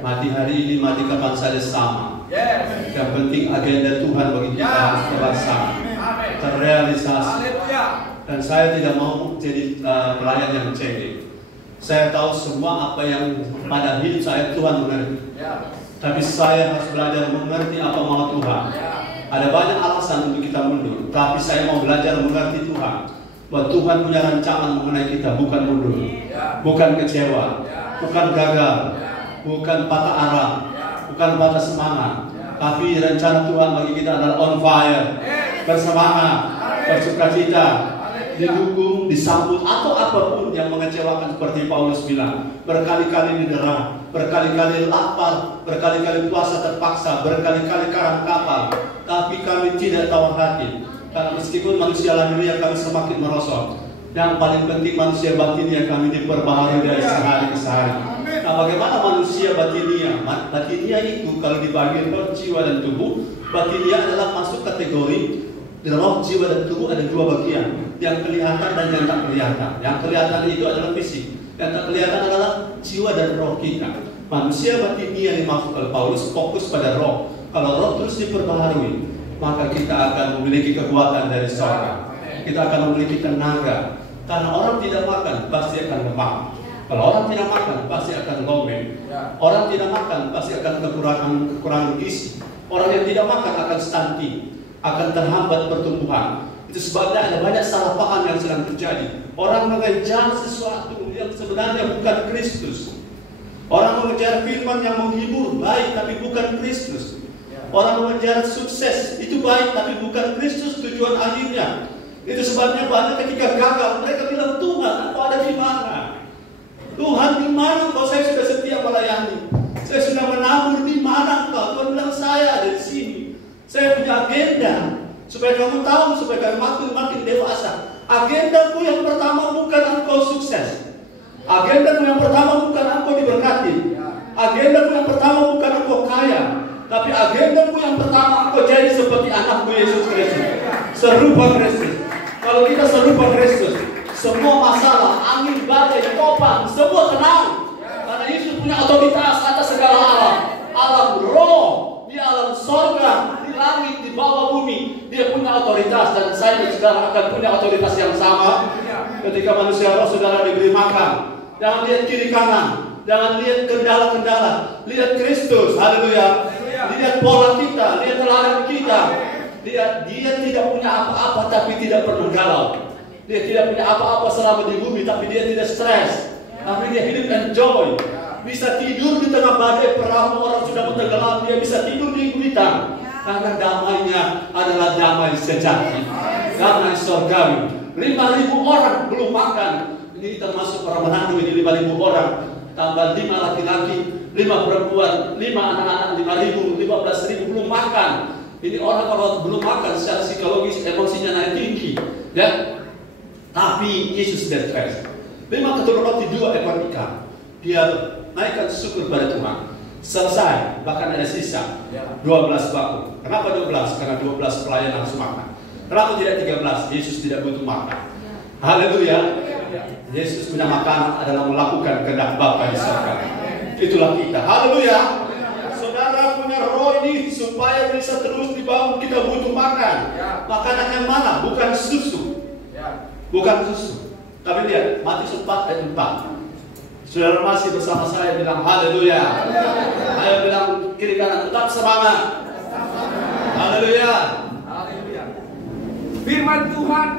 Mati hari ini, mati kapan saja sama. Yang penting agenda Tuhan bagi kita harus terlaksana, terrealisasi. Dan saya tidak mau jadi pelayan yang cengeng. Saya tahu semua apa yang pada hidup saya Tuhan mengerti. Tapi saya harus belajar mengerti apa mau Tuhan. Ada banyak alasan untuk kita mundur, tapi saya mau belajar mengerti Tuhan. Bahwa Tuhan punya rancangan mengenai kita, bukan mundur, bukan kecewa, bukan gagal, bukan patah arah, bukan patah semangat. Tapi rencana Tuhan bagi kita adalah on fire, bersemangat, bersukacita, didukung, disambut, atau apapun yang mengecewakan seperti Paulus bilang. Berkali-kali didera, berkali-kali lapar, berkali-kali puasa terpaksa, berkali-kali karang kapal. Tapi kami tidak tahu hati. Karena meskipun manusia lahiriah kami semakin merosot, yang paling penting manusia batinnya kami diperbaharui dari sehari ke sehari. Nah, bagaimana manusia batinia? Batinia itu kalau dibagi roh, jiwa dan tubuh, batinia adalah masuk kategori di roh, jiwa dan tubuh ada 2 bagian, yang kelihatan dan yang tak kelihatan. Yang kelihatan itu adalah fisik, yang tak kelihatan adalah jiwa dan roh kita. Manusia batinia yang dimaksud oleh Paulus fokus pada roh. Kalau roh terus diperbaharui, maka kita akan memiliki kekuatan dari sorga. Kita akan memiliki tenaga. Karena orang tidak makan pasti akan lemah. Kalau orang tidak makan pasti akan ngomel. Orang tidak makan pasti akan kekurangan gizi. Orang yang tidak makan akan stunting, akan terhambat pertumbuhan. Itu sebabnya ada banyak salah paham yang sedang terjadi. Orang mengejar sesuatu yang sebenarnya bukan Kristus. Orang mengejar firman yang menghibur, baik, tapi bukan Kristus. Orang mengejar sukses, itu baik, tapi bukan Kristus tujuan akhirnya. Itu sebabnya banyak ketika gagal, mereka bilang, Tuhan, engkau ada di mana? Tuhan, di mana engkau? Saya sudah setia melayani. Saya sudah menabur, di mana engkau? Tuhan bilang, saya ada di sini. Saya punya agenda, supaya kamu tahu, supaya kamu makin dewasa. Agendaku yang pertama bukan engkau sukses. Agendaku yang pertama bukan engkau diberkati. Agendaku yang pertama bukan engkau kaya. Tapi agendaku yang pertama engkau jadi seperti anakku Yesus Kristus, serupa Kristus. Kalau kita serupa Kristus, semua masalah, angin, badai, topan, semua tenang. Karena Yesus punya otoritas atas segala alam. Alam roh, di alam sorga, di langit, di bawah bumi. Dia punya otoritas, dan saya dan saudara akan punya otoritas yang sama. Ketika manusia roh saudara diberi makan, jangan lihat kiri kanan, jangan lihat kendala-kendala, lihat Kristus. Haleluya. Lihat pola kita, lihat teladan kita. Dia tidak punya apa-apa tapi tidak pernah galau. Dia tidak punya apa-apa selama di bumi tapi dia tidak stres. Tapi dia hidup enjoy. Bisa tidur di tengah badai perahu orang sudah tenggelam, dia bisa tidur di gurita. Karena damainya adalah damai sejati, damai surgawi. 5.000 orang belum makan. Ini termasuk orang Manado, ini 5.000 orang. Tambah 5 laki-laki, 5 perempuan, 5 anak-anak, 5.000, 15.000 belum makan. Ini orang kalau belum makan secara psikologis emosinya naik tinggi, ya. Tapi Yesus tidak stres. 5 keturunan roti, 2 ekor ikan. Dia naikkan syukur pada Tuhan. Selesai, bahkan ada sisa 12 baku. Kenapa 12? Karena 12 pelayan langsung makan. Kenapa tidak 13? Yesus tidak butuh makan. Haleluya. Yesus punya makanan adalah melakukan kehendak Bapa di surga. Itulah kita. Haleluya. Saudara punya roh ini supaya bisa terus dibangun, kita butuh makan. Makanan yang mana? Bukan susu. Bukan susu. Tapi lihat Matius 4 ayat 4. Saudara masih bersama saya, bilang haleluya. Ayo bilang kiri kanan, tetap semangat. Haleluya. Firman Tuhan,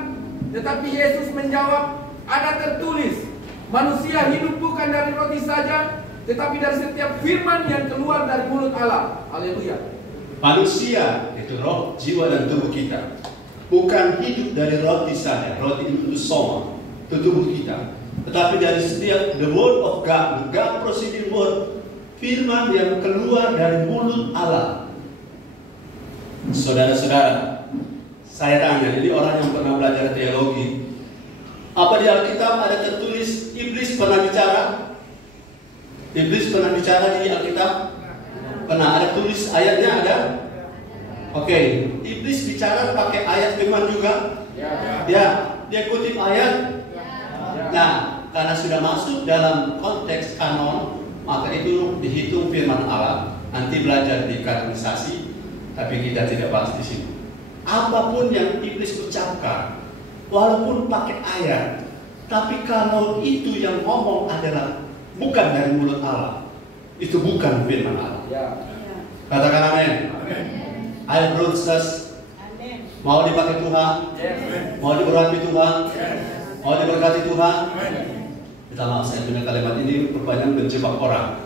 tetapi Yesus menjawab, ada tertulis, manusia hidup bukan dari roti saja, tetapi dari setiap firman yang keluar dari mulut Allah. Haleluya. Manusia itu roh, jiwa dan tubuh kita. Bukan hidup dari roti saja. Roti itu soma, itu tubuh kita. Tetapi dari setiap the word of God, the God proceeding word, firman yang keluar dari mulut Allah. Saudara-saudara, saya tanya, ini orang yang pernah belajar teologi, apa di Alkitab ada tertulis iblis pernah bicara? Iblis pernah bicara di Alkitab? Pernah ada tulis ayatnya ada? Oke, iblis bicara pakai ayat firman juga? Ya, dia kutip ayat. Nah, karena sudah masuk dalam konteks kanon, maka itu dihitung firman Allah. Nanti belajar di kanonisasi, tapi kita tidak bahas di sini. Apapun yang iblis ucapkan, walaupun pakai ayat, tapi kalau itu yang ngomong adalah bukan dari mulut Allah, itu bukan firman Allah. Katakan amin. Ayo brothers, mau dipakai Tuhan, mau diurapi Tuhan, mau diberkati Tuhan. Kita maaf, saya punya kalimat ini perbanyak menjebak orang.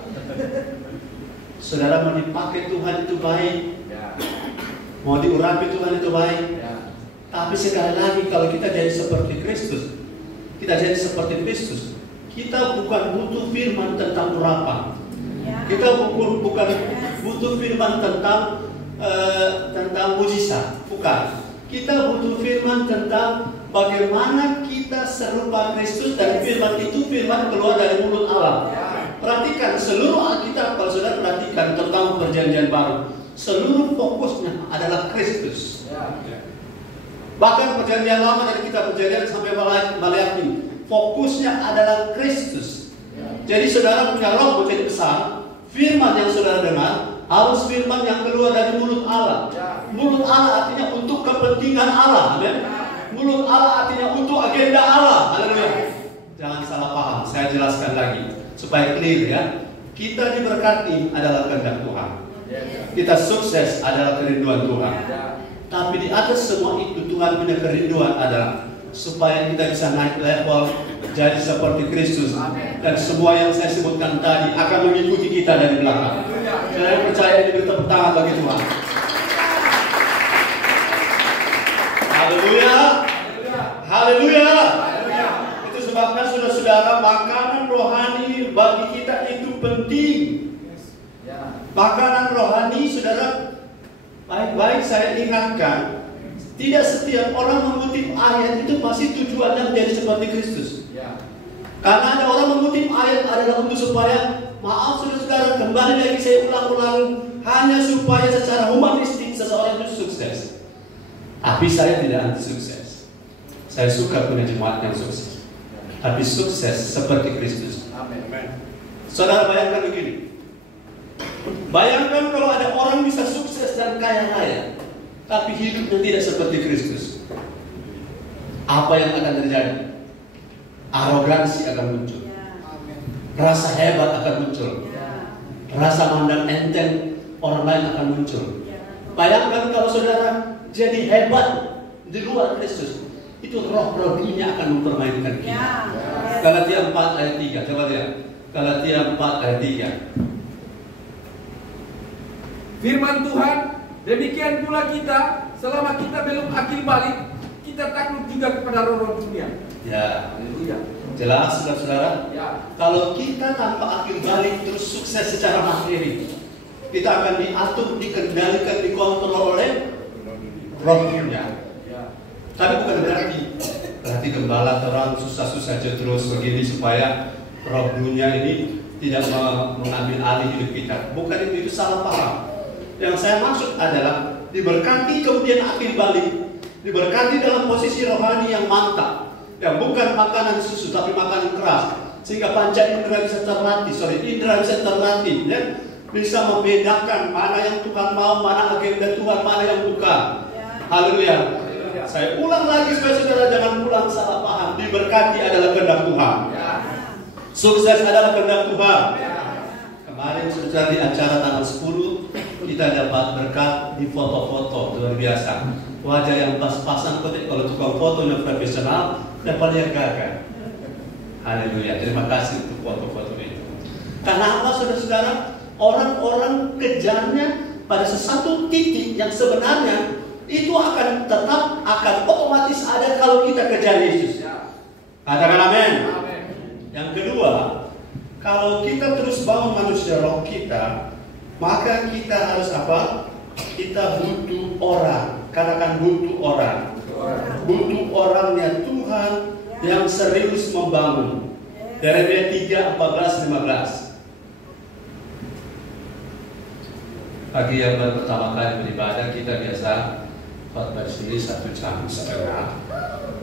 Saudara, mau dipakai Tuhan itu baik, mau diurapi Tuhan itu baik. Tapi sekali lagi, kalau kita jadi seperti Kristus, kita bukan butuh firman tentang urapan. Kita bukan butuh firman tentang mujizat, bukan. Kita butuh firman tentang bagaimana kita serupa Kristus, dan firman itu firman keluar dari mulut Allah. Perhatikan seluruh Alkitab, kalau saudara perhatikan tentang perjanjian baru, seluruh fokusnya adalah Kristus. Bahkan perjanjian lama dari kitab perjanjian sampai Maleakhi, fokusnya adalah Kristus. Jadi saudara punya roh menjadi besar, firman yang saudara dengar harus firman yang keluar dari mulut Allah. Mulut Allah artinya untuk kepentingan Allah. Amin. Mulut Allah artinya untuk agenda Allah. Haleluya. Jangan salah paham, saya jelaskan lagi supaya clear ya. Kita diberkati adalah kehendak Tuhan. Kita sukses adalah kerinduan Tuhan. Tapi di atas semua itu Tuhan punya kerinduan adalah supaya kita bisa naik level jadi seperti Kristus. Dan semua yang saya sebutkan tadi akan mengikuti kita dari belakang. Saya percaya ini bertepuk tangan bagi Tuhan. Haleluya. Haleluya. Itu sebabnya saudara-saudara, makanan rohani bagi kita itu penting. Makanan rohani, saudara, baik-baik saya ingatkan, tidak setiap orang mengutip ayat itu pasti tujuannya menjadi seperti Kristus. Karena ada orang mengutip ayat adalah untuk supaya, maaf saudara-saudara, kembali lagi saya ulang-ulang, hanya supaya secara humanistik seseorang itu sukses. Tapi saya tidak anti sukses. Saya suka punya jemaat yang sukses. Tapi sukses seperti Kristus. Saudara bayangkan begini. Bayangkan kalau ada orang bisa sukses dan kaya raya, tapi hidupnya tidak seperti Kristus. Apa yang akan terjadi? Arogansi akan muncul. Rasa hebat akan muncul. Rasa mandang enteng orang lain akan muncul. Bayangkan kalau saudara jadi hebat di luar Kristus, itu roh-roh dunia akan mempermainkan kita. Galatia 4 ayat 3. Coba lihat. Galatia 4 ayat 3. Firman Tuhan, demikian pula kita, selama kita belum akil balik, kita takluk juga kepada roh-roh dunia. Ya, jelas saudara-saudara. Kalau kita tanpa akil balik terus sukses secara materi, kita akan diatur, dikendalikan, dikontrol oleh roh dunia. Tapi bukan berarti gembala terang susah-susah aja terus begini supaya roh dunia ini tidak mengambil alih hidup kita. Bukan itu salah paham. Yang saya maksud adalah diberkati kemudian akil balik, diberkati dalam posisi rohani yang mantap, yang bukan makanan susu tapi makanan keras, sehingga panca indera bisa terlatih, indera bisa terlatih, ya, bisa membedakan mana yang Tuhan mau, mana agenda Tuhan, mana yang bukan. Haleluya. Saya ulang lagi supaya saudara jangan ulang salah paham. Diberkati adalah kehendak Tuhan. Sukses adalah kehendak Tuhan. Kemarin sudah di acara tanggal 10 kita dapat berkat di foto-foto luar biasa. Wajah yang pas-pasan, kalau tukang fotonya profesional dapat lihat gagah. Haleluya. Terima kasih untuk foto-foto itu. Karena apa saudara-saudara? Orang-orang kejarnya pada sesuatu titik yang sebenarnya itu akan otomatis ada kalau kita kejar Yesus. Katakan amin. Yang kedua, kalau kita terus bangun manusia roh kita, maka kita harus apa? Kita butuh orang. Katakan butuh orang. Butuh orangnya Tuhan yang serius membangun. Yeremia 3:14-15. Bagi yang baru pertama kali beribadah, kita biasa khotbah sini 1,5 jam,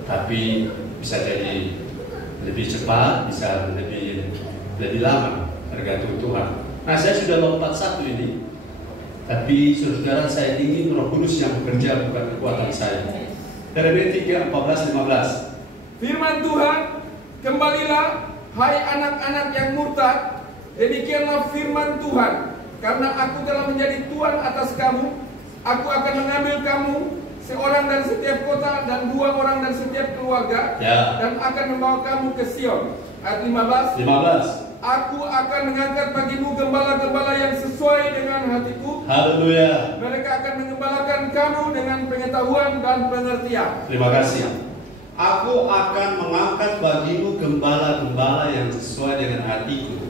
tapi bisa jadi lebih cepat, bisa lebih lama, tergantung Tuhan. Nah, saya sudah lompat satu ini, tapi saudara, saya ingin Roh Kudus yang bekerja, bukan kekuatan saya. Yeremia 3:14-15. Firman Tuhan, kembalilah hai anak-anak yang murtad, demikianlah firman Tuhan, karena aku telah menjadi Tuhan atas kamu, aku akan mengambil kamu, seorang dari setiap kota dan 2 orang dari setiap keluarga, dan akan membawa kamu ke Sion. Ayat 15. Aku akan mengangkat bagimu gembala-gembala yang sesuai dengan hatiku. Haleluya. Mereka akan mengembalakan kamu dengan pengetahuan dan pengertian. Terima kasih. Aku akan mengangkat bagimu gembala-gembala yang sesuai dengan hatiku.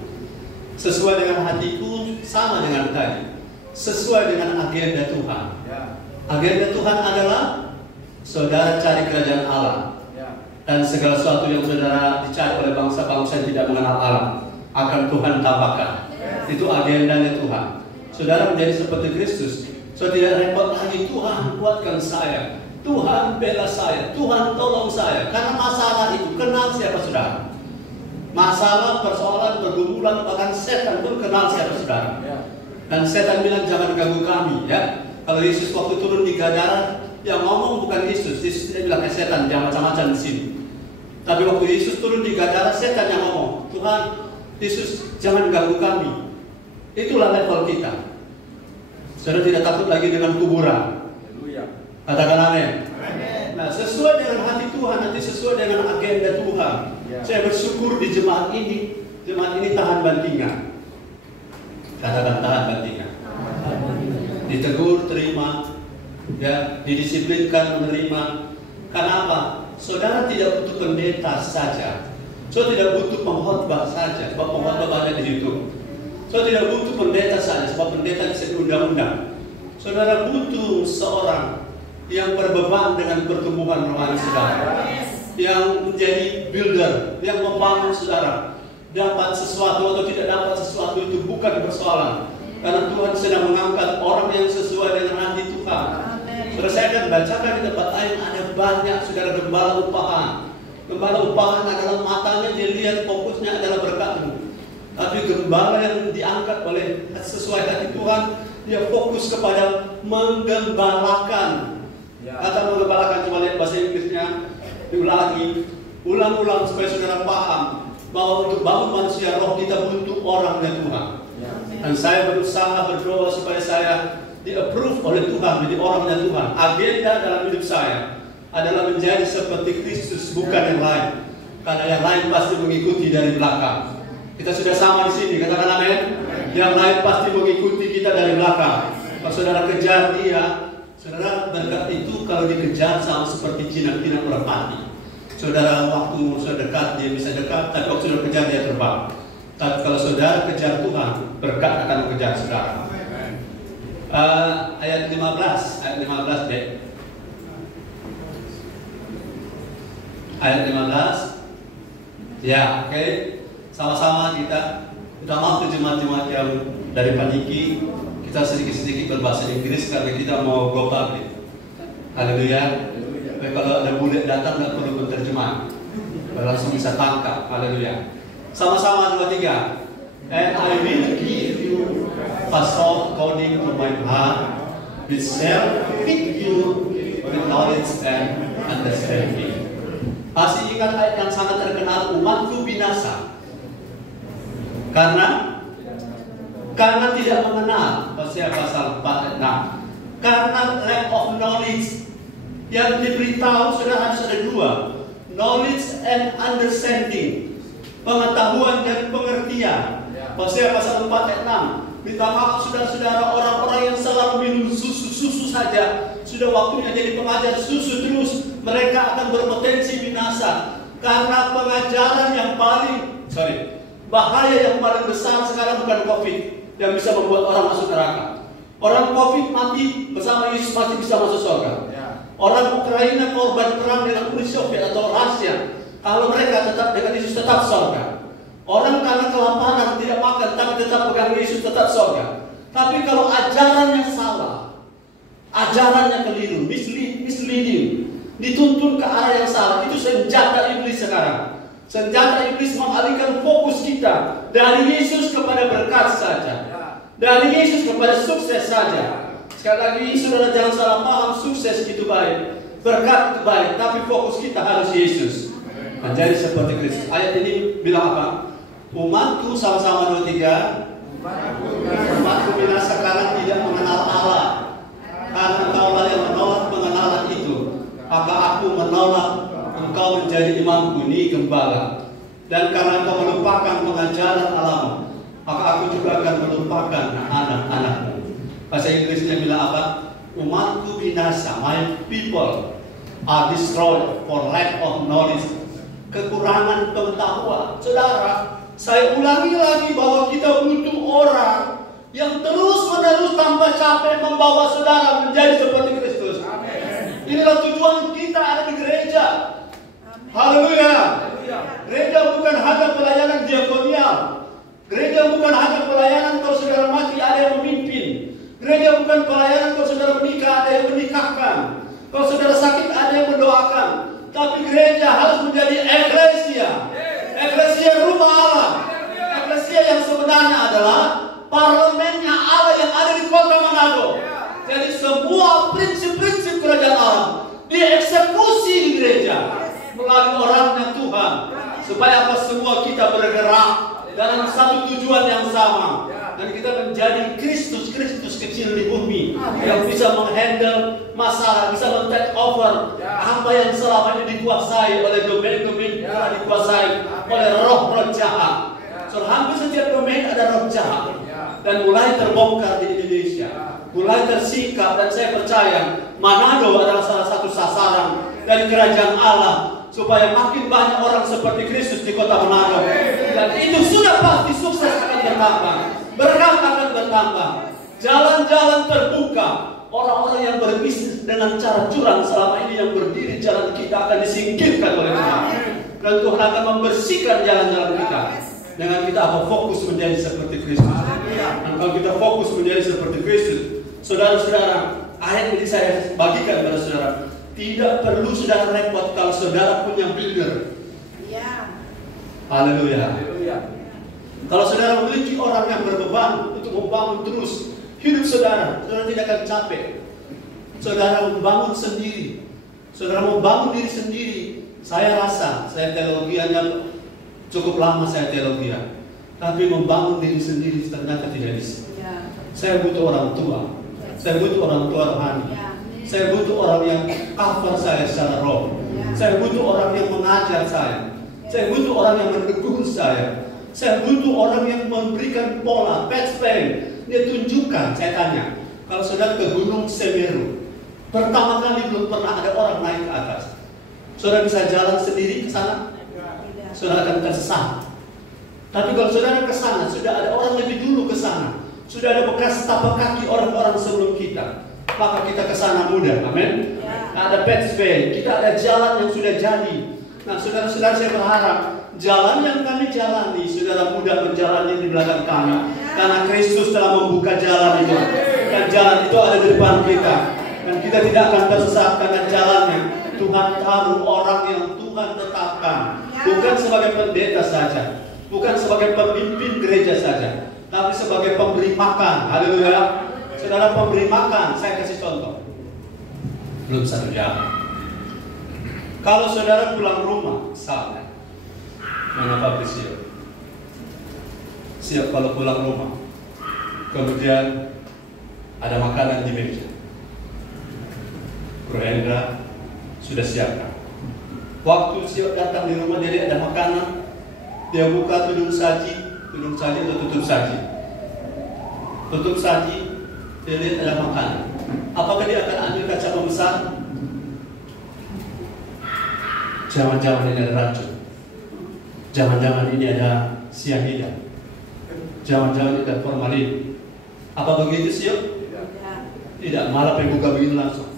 Sesuai dengan hatiku sama dengan tadi. Sesuai dengan agenda Tuhan. Agenda Tuhan adalah saudara cari kerajaan Allah. Dan segala sesuatu yang saudara dicari oleh bangsa-bangsa yang tidak mengenal Allah akan Tuhan tambahkan. Itu agendanya Tuhan. Saudara menjadi seperti Kristus. So tidak repot lagi, Tuhan kuatkan saya, Tuhan bela saya, Tuhan tolong saya. Karena masalah itu kenal siapa saudara. Masalah, persoalan, pergumulan, bahkan setan pun kenal siapa saudara. Dan setan bilang jangan ganggu kami, ya. Kalau Yesus waktu turun di Gadara, yang ngomong bukan Yesus. Yesus tidak bilang setan jangan macam-macam di sini. Tapi waktu Yesus turun di Gadara, setan yang ngomong, Tuhan Yesus jangan ganggu kami. Itulah level kita. Saudara tidak takut lagi dengan kuburan. Katakan amin. Nah, sesuai dengan hati Tuhan, nanti sesuai dengan agenda Tuhan. Saya bersyukur di jemaat ini tahan bantingan. Katakan tahan bantingan. Ditegur, terima, ya, didisiplinkan, menerima. Karena apa? Saudara tidak butuh pendeta saja. So tidak butuh pengkhotbah saja, sebab pengkhotbah banyak di YouTube. So tidak butuh pendeta saja, sebab pendeta bisa diundang-undang. Saudara butuh seorang yang berbeban dengan pertumbuhan rohani saudara, yang menjadi builder, yang membangun saudara. Dapat sesuatu atau tidak dapat sesuatu itu bukan persoalan, karena Tuhan sedang mengangkat orang yang sesuai dengan hati Tuhan. Saudara, saya akan bacakan di tempat lain, ada banyak saudara gembala upahan. Gembala upahan adalah matanya dilihat, fokusnya adalah berkatmu. Tapi gembala yang diangkat oleh sesuai hati Tuhan, dia fokus kepada menggembalakan. Kata menggembalakan, cuma lihat bahasa Inggrisnya, diulangi, ulang-ulang supaya saudara paham bahwa untuk bangun manusia roh kita butuh orangnya Tuhan. Dan saya berusaha berdoa supaya saya di-approve oleh Tuhan, menjadi orangnya Tuhan. Agenda dalam hidup saya adalah menjadi seperti Kristus, bukan yang lain. Karena yang lain pasti mengikuti dari belakang. Kita sudah sama di sini, katakan amin. Yang lain pasti mengikuti kita dari belakang. Kalau saudara kejar dia, saudara berkat itu kalau dikejar sama seperti jinak-jinak orang mati. Saudara waktu saudara dekat, dia bisa dekat, tapi waktu saudara kejar dia terbang. Tapi kalau saudara kejar Tuhan, berkat akan mengejar saudara. Ayat 15 deh. Ayat 15. Ya, oke. Sama-sama kita maaf jemaat-jemaat yang dari Paniki, kita sedikit-sedikit berbahasa Inggris karena kita mau go public. Haleluya. Kalau ada bule datang nggak perlu berterjemah. Langsung bisa tangkap. Haleluya. Sama-sama 2, 3. And I will give you a soul according to my heart, which shall feed you with knowledge and understanding. Masih ingat ayat yang sangat terkenal, umatku binasa karena tidak mengenal. Hosea pasal 4 ayat 6. Karena lack of knowledge. Yang diberitahu saudara harus ada 2, knowledge and understanding, pengetahuan dan pengertian. Hosea pasal 4 ayat 6. Minta maaf saudara-saudara, orang-orang yang selalu minum susu saja, sudah waktunya jadi pengajar susu terus, mereka akan berpotensi binasa. Karena pengajaran yang bahaya yang paling besar sekarang bukan COVID yang bisa membuat orang masuk neraka. Orang COVID mati bersama Yesus masih bisa masuk surga. Orang Ukraina korban perang dengan Uni Soviet atau Rusia, kalau mereka tetap dengan Yesus tetap surga. Orang karena kelaparan tidak makan tapi tetap pegang Yesus tetap surga. Tapi kalau ajarannya salah, ajarannya keliru, misleading, dituntun ke arah yang salah, itu senjata iblis sekarang. Senjata iblis mengalihkan fokus kita dari Yesus kepada berkat saja, dari Yesus kepada sukses saja. Sekali lagi saudara jangan salah paham, sukses itu baik, berkat itu baik, tapi fokus kita harus Yesus. Menjadi seperti Kristus. Ayat ini bilang apa? Umatku, sama-sama 2, 3. Umatku binasa karena tidak mengenal Allah. Karena engkaulah yang menolak pengenalan itu, maka aku menolak engkau menjadi imamku, ini gembala. Dan karena engkau melupakan pengajaran Allahmu, maka aku juga akan melupakan anak-anakmu. Bahasa Inggrisnya bilang apa? Umatku binasa, my people are destroyed for lack of knowledge. Kekurangan pengetahuan. Saudara, saya ulangi lagi bahwa kita butuh orang yang terus-menerus tanpa capek membawa saudara menjadi seperti Kristus. Amen. Inilah tujuan kita ada di gereja. Haleluya. Gereja bukan hanya pelayanan diakonial. Gereja bukan hanya pelayanan kalau saudara mati ada yang memimpin. Gereja bukan pelayanan kalau saudara menikah ada yang menikahkan. Kalau saudara sakit ada yang mendoakan. Tapi gereja harus menjadi eklesia. Eklesia rumah Allah. Eklesia yang sebenarnya adalah parlemennya Allah yang ada di kota Manado. Jadi semua prinsip-prinsip kerajaan Allah dieksekusi di gereja melalui orangnya Tuhan. Supaya apa? Semua kita bergerak dalam satu tujuan yang sama. Dan kita menjadi Kristus kecil di bumi yang bisa menghandle masalah, bisa men-take over apa yang selama ini dikuasai oleh domain-domain yang dikuasai oleh roh-roh jahat. So, hampir setiap domain ada roh jahat dan mulai terbongkar di Indonesia, mulai tersingkap, dan saya percaya Manado adalah salah satu sasaran dari kerajaan Allah supaya makin banyak orang seperti Kristus di kota Manado. Dan itu sudah pasti sukses akan bertambah, berkat akan bertambah, jalan-jalan terbuka, orang-orang yang berbisnis dengan cara curang selama ini yang berdiri jalan kita akan disingkirkan oleh Tuhan. Dan Tuhan akan membersihkan jalan-jalan kita dengan kita apa? Fokus menjadi seperti Kristus. Dan kalau kita fokus menjadi seperti Kristus, saudara-saudara, ayat ini saya bagikan kepada saudara. Tidak perlu saudara repot kalau saudara punya builder. Haleluya. Kalau saudara memiliki orang yang berbeban untuk membangun terus hidup saudara, saudara tidak akan capek. Saudara membangun sendiri, saudara membangun diri sendiri. Saya rasa, saya teologianya cukup lama saya teologia, tapi membangun diri sendiri ternyata tidak bisa. Saya butuh orang tua, saya butuh orang tua rohani, saya butuh orang yang cover saya secara roh, saya butuh orang yang mengajar saya butuh orang yang menegur saya butuh orang yang memberikan pola, patch plan. Dia tunjukkan, saya tanya, kalau saudara ke Gunung Semeru, pertama kali belum pernah ada orang naik ke atas. Saudara bisa jalan sendiri ke sana? Saudara akan tersesat. Tapi kalau saudara ke sana, sudah ada orang lebih dulu ke sana. Sudah ada bekas tapak kaki orang-orang sebelum kita. Maka kita ke sana mudah, amin. Ada patch plan, kita ada jalan yang sudah jadi. Nah, saudara-saudara, saya berharap jalan yang kami jalani, saudara mudah menjalani di belakang kami. Karena Kristus telah membuka jalan itu. Dan jalan itu ada di depan kita. Dan kita tidak akan tersesat karena jalannya Tuhan taruh orang yang Tuhan tetapkan. Bukan sebagai pendeta saja, bukan sebagai pemimpin gereja saja, tapi sebagai pemberi makan. Haleluya. Saudara, pemberi makan, saya kasih contoh. Belum 1 jam. Kalau saudara pulang rumah, misalnya, mana Pak Siap? Siap kalau pulang rumah, kemudian ada makanan di meja. Bro Hendra sudah siapkan. Waktu Siap datang di rumah, dia lihat ada makanan, dia buka tudung saji atau tutup saji. Tutup saji, dia lihat ada makanan. Apakah dia akan ambil kaca pembesar? Jangan-jangan ini ada racun. Jangan-jangan ini ada cyanida. Jangan-jangan ini ada formalin. Apa begitu sih? Tidak, malah buka begini langsung.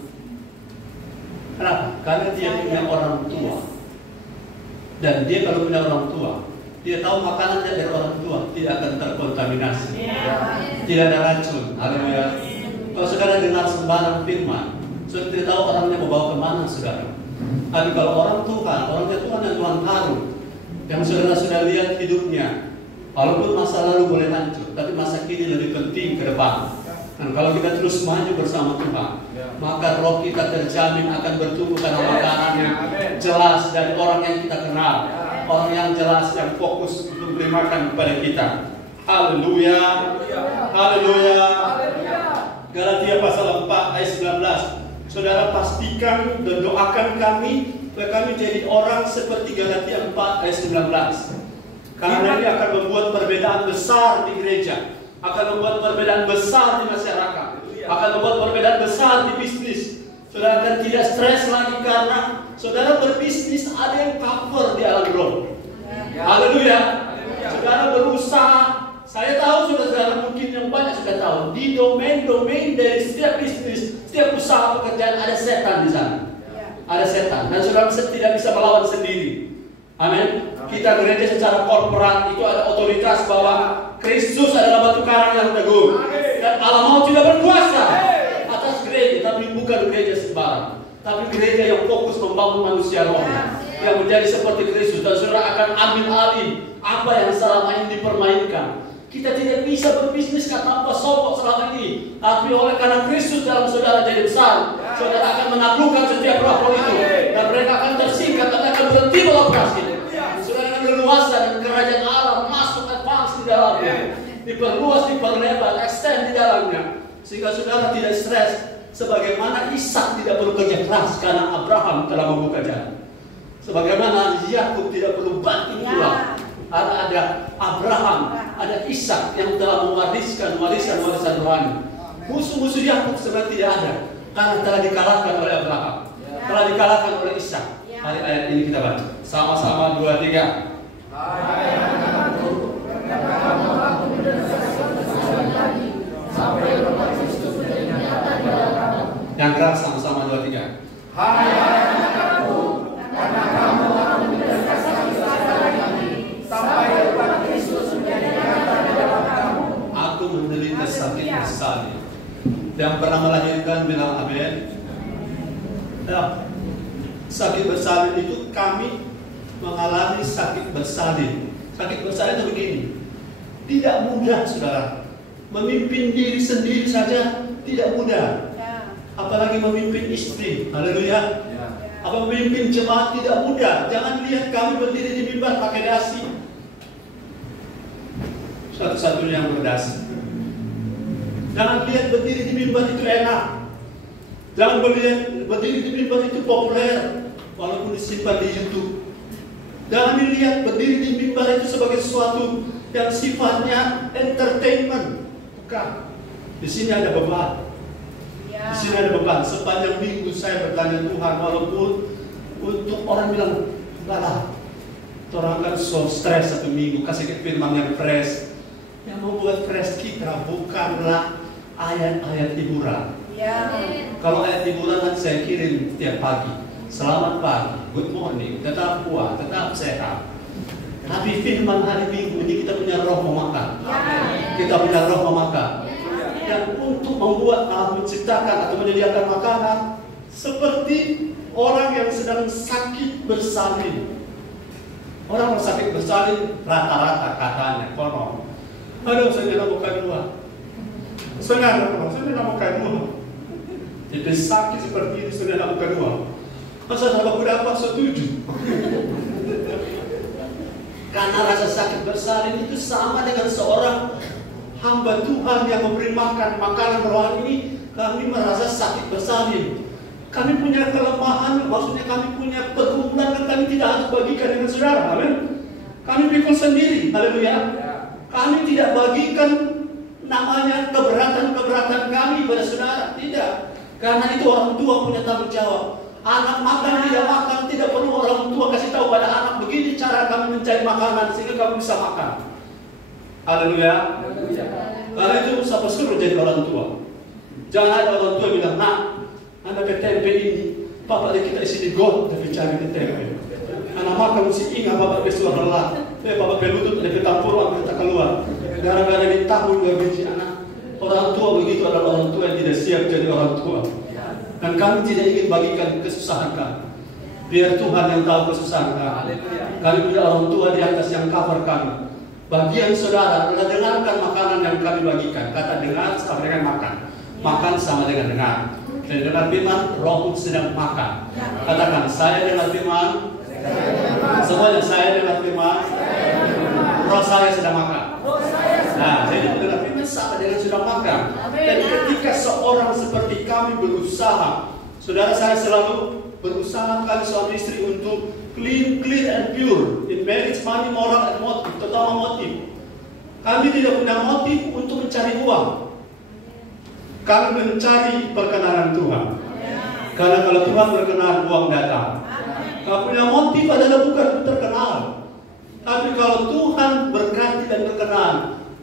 Kenapa? Karena dia punya orang tua. Dan dia kalau punya orang tua, dia tahu makanannya dari orang tua tidak akan terkontaminasi. Tidak ada racun. Haleluya. Kalau saudara dengar sembarang firman, saudara tidak tahu orangnya mau bawa kemana saudara. Tapi kalau orang Tuhan, orangnya Tuhan yang Tuhan taruh, yang saudara sudah lihat hidupnya, walaupun masa lalu boleh hancur, tapi masa kini lebih penting ke depan. Dan kalau kita terus maju bersama Tuhan, maka roh kita terjamin akan bertumbuh karena makanannya jelas dari orang yang kita kenal, orang yang jelas yang fokus untuk memberi makan kepada kita. Haleluya, haleluya. Galatia pasal 4 ayat 19. Saudara pastikan dan doakan kami supaya kami jadi orang seperti Galatia 4 ayat 19. Karena ini akan membuat perbedaan besar di gereja, akan membuat perbedaan besar di masyarakat, akan membuat perbedaan besar di bisnis. Saudara akan tidak stres lagi karena saudara berbisnis ada yang cover di alam roh. Haleluya. Saudara berusaha. Saya tahu saudara mungkin yang banyak sudah tahu di domain-domain dari setiap bisnis, setiap usaha pekerjaan ada setan di sana. Ada setan dan saudara tidak bisa melawan sendiri. Amin. Kita gereja secara korporat itu ada otoritas bahwa Kristus adalah batu karang yang teguh dan Allah mau tidak berkuasa atas gereja, tapi bukan gereja sembarang, tapi gereja yang fokus membangun manusia rohnya yang menjadi seperti Kristus. Dan saudara akan ambil alih apa yang selama ini dipermainkan. Kita tidak bisa berbisnis tanpa sokok selama ini, tapi oleh karena Kristus dalam saudara jadi besar, saudara akan menaklukkan setiap roh itu dan mereka akan tersingkat dan akan berhenti beroperasi. Saudara akan leluasa dan kerajaan Allah masuk advance di dalamnya, diperluas, diperlebar, extend di dalamnya, sehingga saudara tidak stres. Sebagaimana Ishak tidak perlu kerja keras karena Abraham telah membuka jalan. Sebagaimana Yakub tidak perlu banting tulang. Ada Abraham, ada Ishak yang telah mewariskan warisan rohani. Musuh-musuh Yakub sebenarnya tidak ada karena telah dikalahkan oleh Abraham, telah dikalahkan oleh Ishak. Hari ayat ini kita baca sama-sama 2, 3. Yang keras sama-sama 2, 3. Hai anakku, karena kamu akan menderita sakit lagi sampai Tuhan Kristus menjadi nyata di dalam kamu. Aku menderita sakit bersalin. Yang pernah melahirkan bilang amin. Nah, sakit bersalin itu kami mengalami sakit bersalin. Sakit bersalin itu begini. Tidak mudah saudara. Memimpin diri sendiri saja tidak mudah. Apalagi memimpin istri. Haleluya. Apa memimpin jemaat tidak mudah. Jangan lihat kami berdiri di mimbar pakai dasi. Satu-satunya yang berdasi. Jangan lihat berdiri di mimbar itu enak. Jangan berdiri di mimbar itu populer, walaupun disimpan di YouTube. Jangan dilihat berdiri di mimbar itu sebagai sesuatu yang sifatnya entertainment. Bukan. Di sini ada beban. Di sini ada beban. Sepanjang minggu saya bertanya Tuhan, walaupun untuk orang bilang, enggak lah, orang kan so stres 1 minggu, kasih firman yang fresh. Yang membuat fresh kita bukanlah ayat-ayat hiburan. Kalau ayat hiburan kan saya kirim tiap pagi. Selamat pagi, good morning, tetap kuat, tetap sehat. Tapi firman hari Minggu ini kita punya roh memakan. Kita punya roh memakan. Dan untuk membuat menciptakan atau menyediakan makanan seperti orang yang sedang sakit bersalin. Orang sakit bersalin rata-rata katanya konon, aduh saya tidak mau kain dua, saya tidak mau kain dua. Jadi sakit seperti ini saya tidak mau kain dua. Masa sama kuda apa setuju? Karena rasa sakit bersalin itu sama dengan seorang hamba Tuhan yang memberi makan makanan rohani ini. Kami merasa sakit bersalin. Kami punya kelemahan, maksudnya kami punya pergumulan yang kami tidak harus bagikan dengan saudara. Amin. Kami pikul sendiri. Haleluya. Kami tidak bagikan namanya keberatan-keberatan kami pada saudara. Tidak. Karena itu orang tua punya tanggung jawab. Anak makan, tidak makan, tidak perlu orang tua kasih tahu pada anak begini cara kami mencari makanan sehingga kamu bisa makan. Haleluya. Karena itu siapa suruh jadi orang tua. Jangan ada orang tua bilang, nak, anak tempe ini, bapak kita isi di got, tapi cari tempe. Anak makan mesti ingat bapak besok lelah. Bapak pelutut, tapi tampur, kita keluar. Gara-gara di tahun gak benci anak. Orang tua begitu adalah orang tua yang tidak siap jadi orang tua. Dan kami tidak ingin bagikan kesusahan kami. Biar Tuhan yang tahu kesusahan kami. Kami punya orang tua di atas yang cover kami. Bagian saudara adalah dengarkan makanan yang kami bagikan. Kata dengar sama dengan makan. Makan sama dengan dengar. Dan dengar firman, roh sedang makan. Katakan, saya dengar firman. Semuanya saya dengar firman. Roh saya sedang makan. Nah, jadi dengar firman sama dengan sedang makan. Dan ketika seorang seperti kami berusaha, saudara saya selalu berusaha kali suami istri untuk clean and pure in marriage, money, moral, and motive, terutama motif. Kami tidak punya motif untuk mencari uang. Kami mencari perkenanan Tuhan. Karena kalau Tuhan berkenan, uang datang. Kami punya motif adalah bukan terkenal. Tapi kalau Tuhan berkati dan berkenan,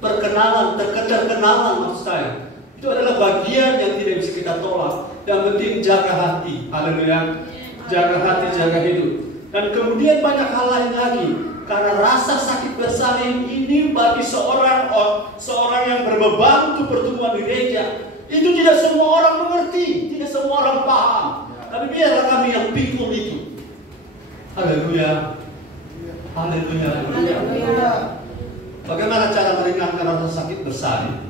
terkenalan maksud saya, itu adalah bagian yang tidak bisa kita tolak. Yang penting jaga hati. Haleluya. Jaga hati, jaga hidup. Dan kemudian banyak hal lain lagi. Karena rasa sakit bersalin ini bagi seorang yang berbeban untuk pertumbuhan gereja, itu tidak semua orang mengerti, tidak semua orang paham. Tapi biarlah kami yang pikul itu. Haleluya. Haleluya. Bagaimana cara meringankan rasa sakit bersalin?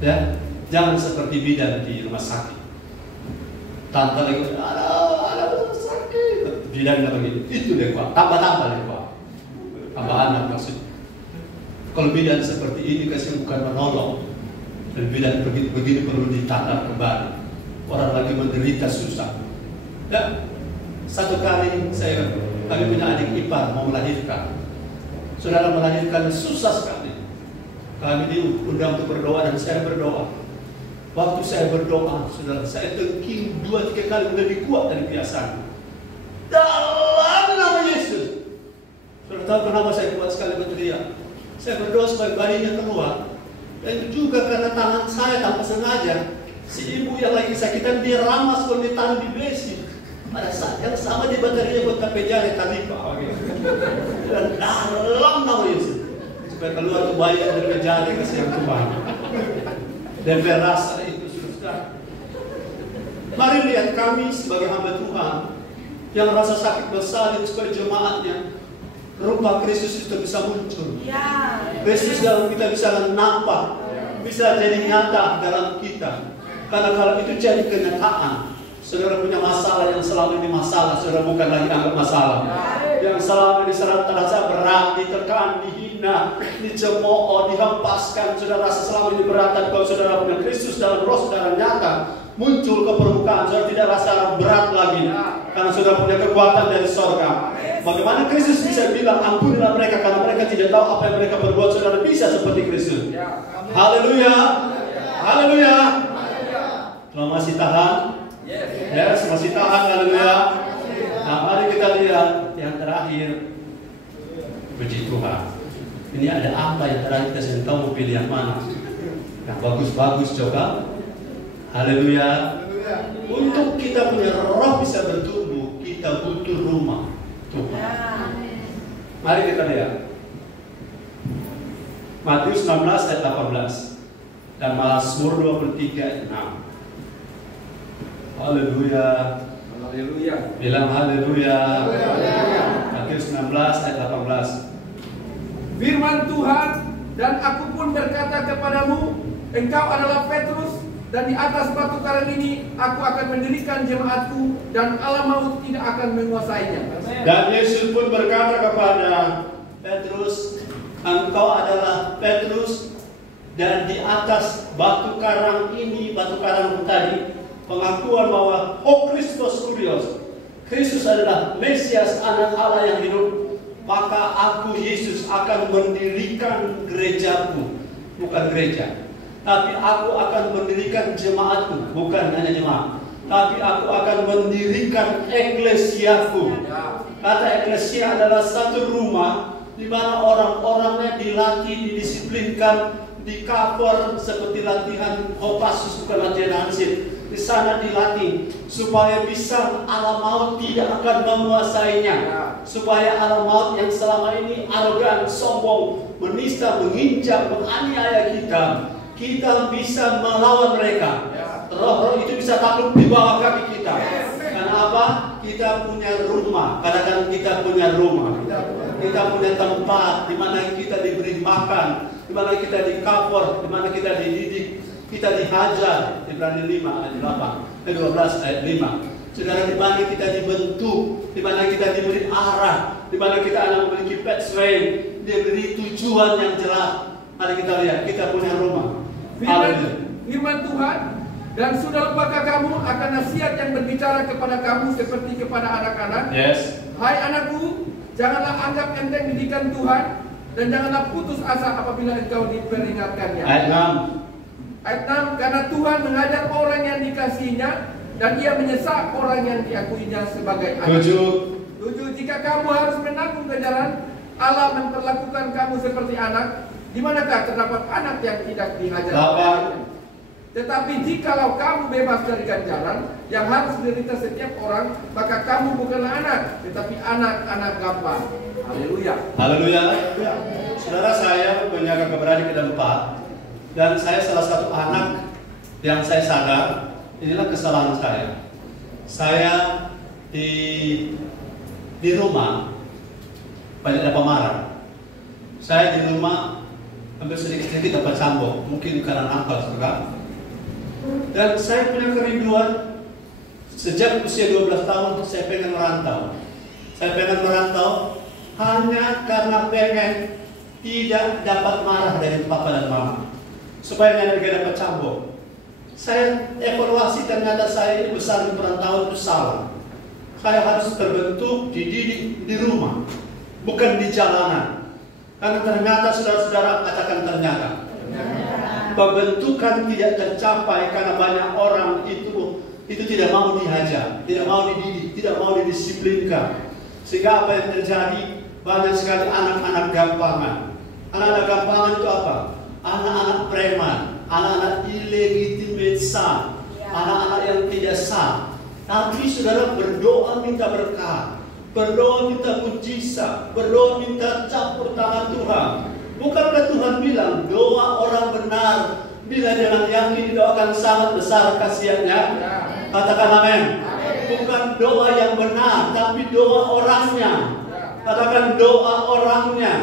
Ya, jangan seperti bidan di rumah sakit. Tante lagi, ada sakit. Bidan nggak begitu. Itu deh Pak. Tambah deh Pak. Tambahan maksud. Kalau bidan seperti ini kasih bukan menolong. Dan bidan begini perlu ditata kembali. Orang lagi menderita susah. Ya, satu kali kami punya adik ipar mau melahirkan. Saudara melahirkan susah sekali. Kami diundang untuk berdoa dan saya berdoa. Waktu saya berdoa, saudara, saya tengking 2-3 kali lebih kuat dari biasa. Dalam nama Yesus. Saudara tahu kenapa saya kuat sekali berteriak? Saya berdoa supaya bayinya keluar. Dan juga karena tangan saya tanpa sengaja, si ibu yang lagi sakitan dia ramas kalau ditaruh di besi. Pada saat yang sama dia baterinya buat tape jari talipa. Dan dalam nama Yesus, supaya keluar tuh bayi yang dari jari kasih yang Tuhan. Dan berasa itu susah. Mari lihat kami sebagai hamba Tuhan yang rasa sakit bersalin supaya jemaatnya rupa Kristus itu bisa muncul. Kristus dalam kita bisa nampak, bisa jadi nyata dalam kita. Karena kalau itu jadi kenyataan, saudara punya masalah yang selama ini masalah, saudara bukan lagi anggap masalah. Yang selama ini saudara terasa berat, ditekan, dihina, dicemooh, dihempaskan, saudara rasa selama ini berat. Dan kalau saudara punya Kristus dalam roh saudara nyata, muncul ke permukaan, saudara tidak rasa berat lagi. Karena saudara punya kekuatan dari sorga. Bagaimana Kristus bisa bilang ampunilah mereka karena mereka tidak tahu apa yang mereka berbuat. Saudara bisa seperti Kristus. Haleluya. Haleluya. Kalau masih tahan, yes, masih tahan. Haleluya. Nah, mari kita lihat yang terakhir. Puji Tuhan. Ini ada apa yang terakhir? Kita sedang tahu mau pilih yang mana. Yang bagus-bagus coba. Haleluya. Untuk kita punya roh bisa bertumbuh, kita butuh rumah Tuhan. Mari kita lihat Matius 16 ayat 18 dan Mazmur 23 ayat 6. Haleluya. Haleluya. Bilang haleluya. Haleluya. Matius 16 ayat 18. Firman Tuhan, dan aku pun berkata kepadamu, engkau adalah Petrus, dan di atas batu karang ini aku akan mendirikan jemaatku, dan alam maut tidak akan menguasainya. Dan Yesus pun berkata kepada Petrus, engkau adalah Petrus, dan di atas batu karang ini, batu karang tadi, pengakuan bahwa Christos Kurios, Kristus adalah Mesias, anak Allah yang hidup, maka aku Yesus akan mendirikan gerejaku, bukan gereja, tapi aku akan mendirikan jemaatku, bukan hanya jemaat, tapi aku akan mendirikan eklesiaku. Kata eklesia adalah satu rumah di mana orang-orangnya dilatih, didisiplinkan, di-cover seperti latihan Kopassus, bukan latihan Hansip. Di sana dilatih supaya bisa alam maut tidak akan menguasainya, supaya alam maut yang selama ini arogan, sombong, menista, menginjak, menganiaya kita bisa melawan mereka. Roh-roh itu bisa takluk di bawah kaki kita. Karena apa? Kita punya rumah. Kadang-kadang kita punya rumah, kita punya tempat di mana kita diberi makan, di mana kita di-cover, di mana kita dididik, kita dihajar. Ibrani 5 ayat 12 ayat 5. Saudara, di mana kita dibentuk, di mana kita diberi arah, di mana kita akan memiliki pathway, diberi tujuan yang jelas. Mari kita lihat, kita punya rumah. Firman Tuhan, dan sudah lupakah kamu akan nasihat yang berbicara kepada kamu seperti kepada anak-anak? Yes. Hai anakku, janganlah anggap enteng didikan Tuhan, dan janganlah putus asa apabila engkau diperingatkannya. Ayat 6. Ayat 6, karena Tuhan mengajar orang yang dikasihinya, dan ia menyesak orang yang diakuinya sebagai anak. 7, jika kamu harus menanggung kejaran, Allah memperlakukan kamu seperti anak. Di manakah terdapat anak yang tidak dihajar? 8. Tetapi jikalau kamu bebas dari ganjaran yang harus diderita setiap orang, maka kamu bukanlah anak, tetapi anak-anak gampang. Haleluya. Haleluya. Saudara, saya punya kakak beradik ada 4. Dan saya salah satu anak yang saya sadar, inilah kesalahan saya. Saya di rumah banyak ada pemarah. Saya di rumah hampir sedikit-sedikit dapat cambuk, mungkin karena nakal, saudara. Dan saya punya kerinduan sejak usia 12 tahun, saya pengen merantau. Saya pengen merantau hanya karena pengen tidak dapat marah dari papa dan mama, supaya nggak dapat cambuk. Saya evaluasi, ternyata saya ini besar di perantauan itu salah. Saya harus terbentuk, dididik di rumah, bukan di jalanan. Karena ternyata saudara-saudara, katakan ternyata, pembentukan tidak tercapai karena banyak orang itu tidak mau dihajar, tidak mau dididik, tidak mau didisiplinkan. Sehingga apa yang terjadi? Banyak sekali anak-anak gampangan. Anak-anak gampangan itu apa? Anak-anak preman, anak-anak illegitimate son, anak-anak yang tidak sah. Tapi saudara berdoa minta berkah, berdoa minta mujizat, berdoa minta campur tangan Tuhan. Bukankah Tuhan bilang doa orang benar bila dengan yakin didoakan sangat besar kasihannya? Katakan amin. Bukan doa yang benar, tapi doa orangnya. Katakan doa orangnya.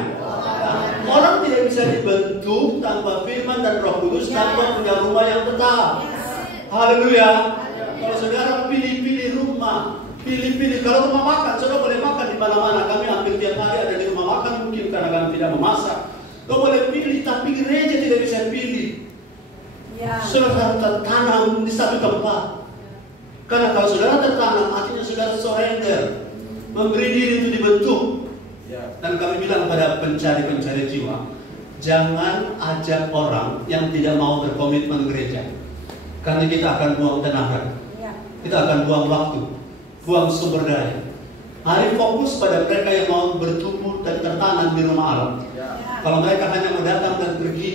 Orang tidak bisa dibentuk tanpa firman dan Roh Kudus, tanpa punya rumah yang tetap. Haleluya. Kalau saudara pilih-pilih rumah, pilih-pilih. Kalau rumah makan, saudara boleh makan di mana-mana. Kami hampir tiap hari ada di rumah makan, mungkin karena kami tidak memasak. Kau boleh pilih, tapi gereja tidak bisa pilih. Saudara harus tertanam di satu tempat. Karena kalau saudara tertanam, artinya saudara surrender, memberi diri itu dibentuk. Dan kami bilang kepada pencari-pencari jiwa, jangan ajak orang yang tidak mau berkomitmen gereja. Karena kita akan buang tenaga, kita akan buang waktu, buang sumber daya. Mari fokus pada mereka yang mau bertumbuh dan tertanam di rumah Allah. Kalau mereka hanya mau datang dan pergi,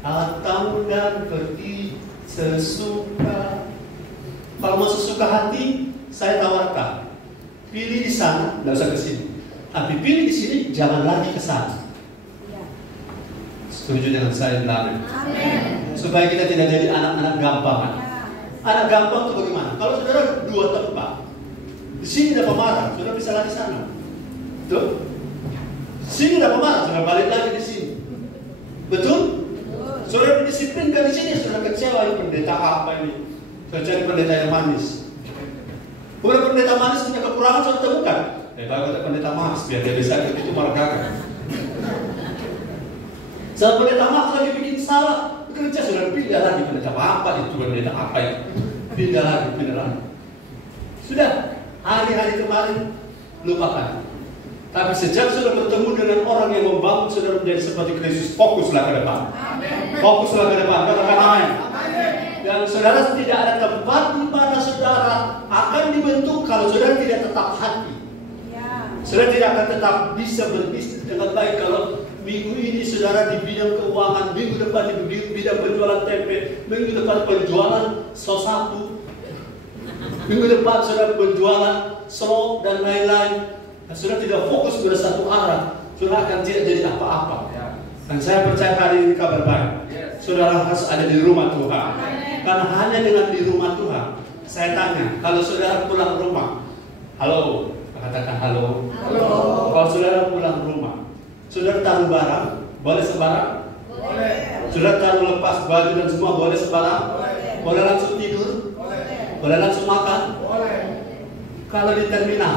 datang dan pergi sesuka. Kalau mau sesuka hati, saya tawarkan, pilih di sana, tidak usah ke sini. Tapi pilih di sini, jangan lagi ke sana. Setuju dengan saya, bilang. Supaya kita tidak jadi anak-anak gampangan. Anak gampang itu bagaimana? Kalau saudara 2 tempat, di sini ada pemarah, saudara bisa lari sana. Betul? Sini udah pemarah, sudah balik lagi di sini. Betul? Saudara didisiplinkan di sini, sudah kecewa ini pendeta apa ini? Saya cari pendeta yang manis. Bukan pendeta manis punya kekurangan, sudah temukan. Bagus pendeta manis, biar dia bisa itu malah gagal. Saat pendeta manis lagi bikin salah, kerja sudah pindah lagi pendeta apa itu, pendeta apa itu? Pindah lagi. Sudah, hari-hari kemarin lupakan. Tapi sejak sudah bertemu dengan orang yang membangun saudara menjadi seperti Kristus, fokuslah ke depan. Fokuslah ke depan, katakan amin. Dan saudara tidak ada tempat di mana saudara akan dibentuk kalau saudara tidak tetap hati. Saudara tidak akan tetap bisa berbisnis dengan baik kalau minggu ini saudara di bidang keuangan, minggu depan di bidang penjualan tempe, minggu depan penjualan sosatu, minggu depan saudara penjualan slot dan lain-lain. Saudara tidak fokus pada satu arah, saudara akan tidak jadi apa-apa. Dan saya percaya hari ini kabar baik. Saudara harus ada di rumah Tuhan. Karena hanya dengan di rumah Tuhan. Saya tanya, kalau saudara pulang rumah, halo, katakan halo. Kalau saudara pulang rumah, saudara taruh barang, boleh sembarang? Boleh. Saudara taruh lepas baju dan semua, boleh sembarang? Boleh langsung tidur? Boleh langsung makan? Boleh. Kalau di terminal,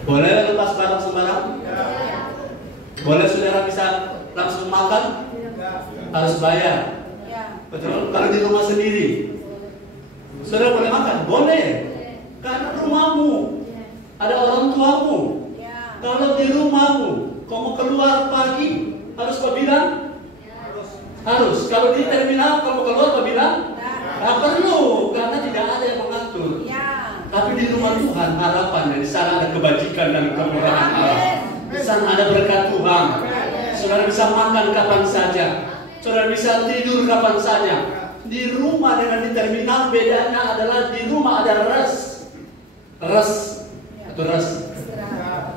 boleh lepas barang sembarang? Ya. Boleh saudara bisa langsung makan? Ya. Harus bayar. Ya. Betul? Kalau di rumah sendiri, saudara boleh makan? Boleh. Karena rumahmu, ada orang tuamu. Ya. Kalau di rumahmu, kamu keluar pagi, harus apa bilang? Harus. Kalau di terminal, kamu keluar apa bilang? Tidak perlu, karena tidak ada yang mengatur. Ya. Tapi di rumah Tuhan harapan, di sana ada kebajikan dan kemurahan Allah. Di sana ada berkat Tuhan. Saudara bisa makan kapan saja. Saudara bisa tidur kapan saja. Di rumah dengan di terminal bedanya adalah di rumah ada rest.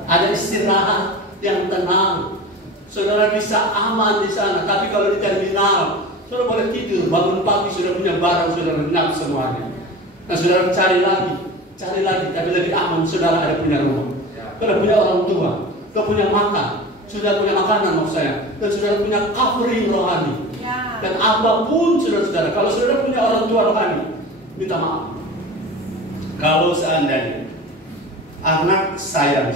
Ada istirahat yang tenang. Saudara bisa aman di sana. Tapi kalau di terminal, saudara boleh tidur, bangun pagi sudah punya barang, sudah renap semuanya. Nah, saudara cari lagi, tapi lebih aman. Saudara ada punya rumah, saudara punya orang tua, saudara punya makan, saudara punya makanan maksud saya, dan saudara punya covering rohani. Dan apapun saudara, kalau saudara punya orang tua rohani, minta maaf. Kalau seandainya anak saya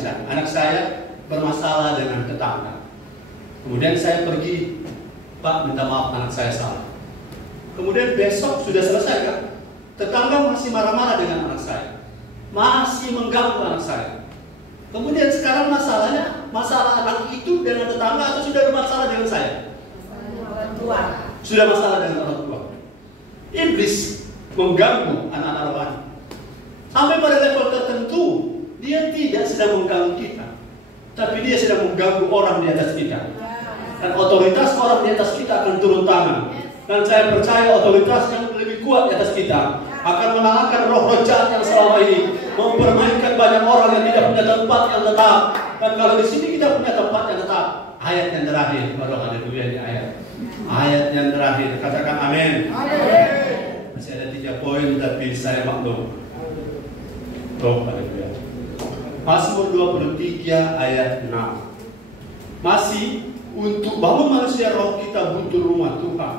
bermasalah dengan tetangga, kemudian saya pergi, Pak minta maaf anak saya salah. Kemudian besok sudah selesai kan? Tetangga masih marah-marah dengan anak saya, masih mengganggu anak saya. Kemudian sekarang masalah anak itu dengan tetangga atau sudah ada masalah dengan saya? Orang tua. Sudah masalah dengan orang tua. Iblis mengganggu anak-anak rohani. Sampai pada level tertentu, dia tidak sedang mengganggu kita, tapi dia sedang mengganggu orang di atas kita. Dan otoritas orang di atas kita akan turun tangan. Dan saya percaya otoritas yang lebih kuat di atas kita akan mengalahkan roh-roh jahat yang selama ini mempermainkan banyak orang yang tidak punya tempat yang tetap. Dan kalau di sini kita punya tempat yang tetap, ayat yang terakhir, baru haleluya ini ayat yang terakhir, katakan amin. Masih ada 3 poin tapi saya maklum. Haleluya. Mazmur 23 ayat 6. Masih untuk bangun manusia roh kita butuh rumah Tuhan.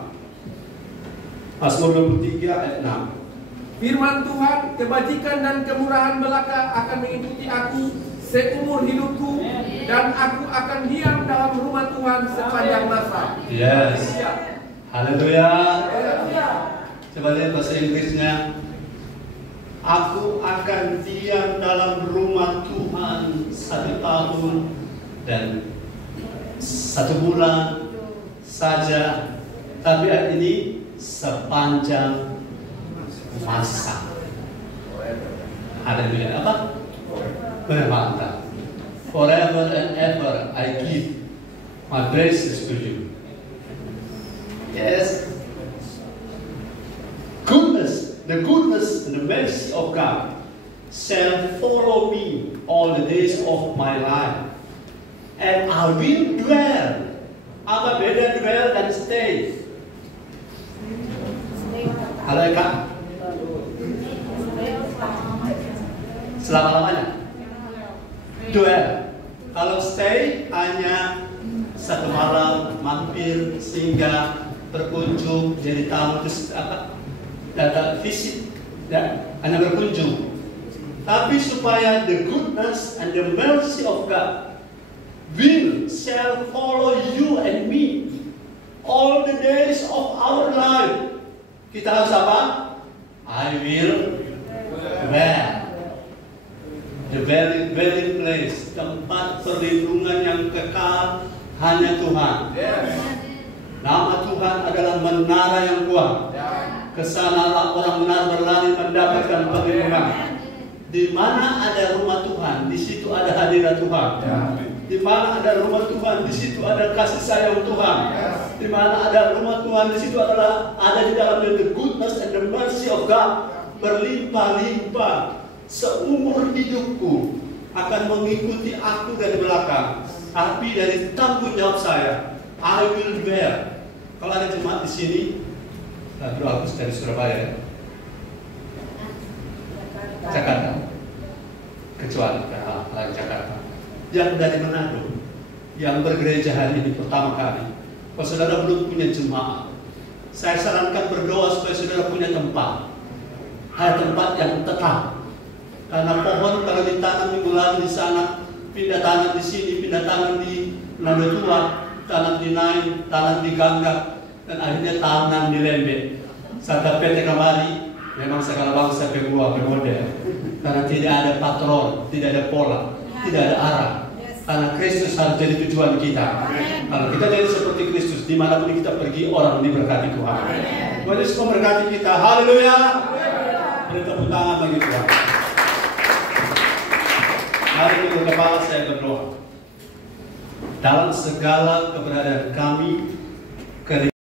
Mazmur 23 ayat 6. Firman Tuhan, kebajikan dan kemurahan belaka akan mengikuti aku seumur hidupku, dan aku akan diam dalam rumah Tuhan sepanjang masa. Yes. Haleluya. Coba lihat bahasa Inggrisnya. Aku akan diam dalam rumah Tuhan 1 tahun dan 1 bulan saja, tapi ayat ini sepanjang masa. Haleluya. Apa? Bermata. Forever and ever I give my praises to you. Yes. The goodness and the mercy of God shall follow me all the days of my life, and I will dwell. Apa beda dwell dan stay? Halo Kak. Selama-lamanya. Dwell. Kalau stay hanya satu malam, mampir, singgah, berkunjung, jadi tamu, terus datang visit, ya, hanya berkunjung. Tapi supaya the goodness and the mercy of God shall follow you and me all the days of our life. Kita harus apa? I will dwell. The dwelling place, tempat perlindungan yang kekal hanya Tuhan. Nama Tuhan adalah menara yang kuat. Kesanalah orang benar berlari mendapatkan perlindungan. Di mana ada rumah Tuhan, di situ ada hadirat Tuhan. Di mana ada rumah Tuhan, di situ ada kasih sayang Tuhan. Di mana ada rumah Tuhan, di situ ada di dalamnya the goodness and the mercy of God berlimpah-limpah. Seumur hidupku akan mengikuti aku dari belakang, tapi dari tanggung jawab saya, I will bear. Kalau ada jemaat di sini, Bro Agus dari Surabaya, Jakarta, kecuali Jakarta, yang dari Manado, yang bergereja hari ini pertama kali. Kalau saudara belum punya jemaat, saya sarankan berdoa supaya saudara punya tempat, tempat yang tetap. Karena pohon kalau ditanam minggu lalu di sana, pindah tanam di sini, pindah tanam di Manado Tua, tanam di Nain, tanam di Gangga, dan akhirnya tanam di Lembe. Sampai PT kemari, memang segala bangsa model. Karena tidak ada patron, tidak ada pola, tidak ada arah. Karena Kristus harus jadi tujuan kita. Kalau kita jadi seperti Kristus, dimanapun kita pergi, orang diberkati Tuhan. Tuhan Yesus memberkati kita. Haleluya. Beri tepuk tangan bagi Tuhan. Hari ini kepala saya berdoa. Dalam segala keberadaan kami,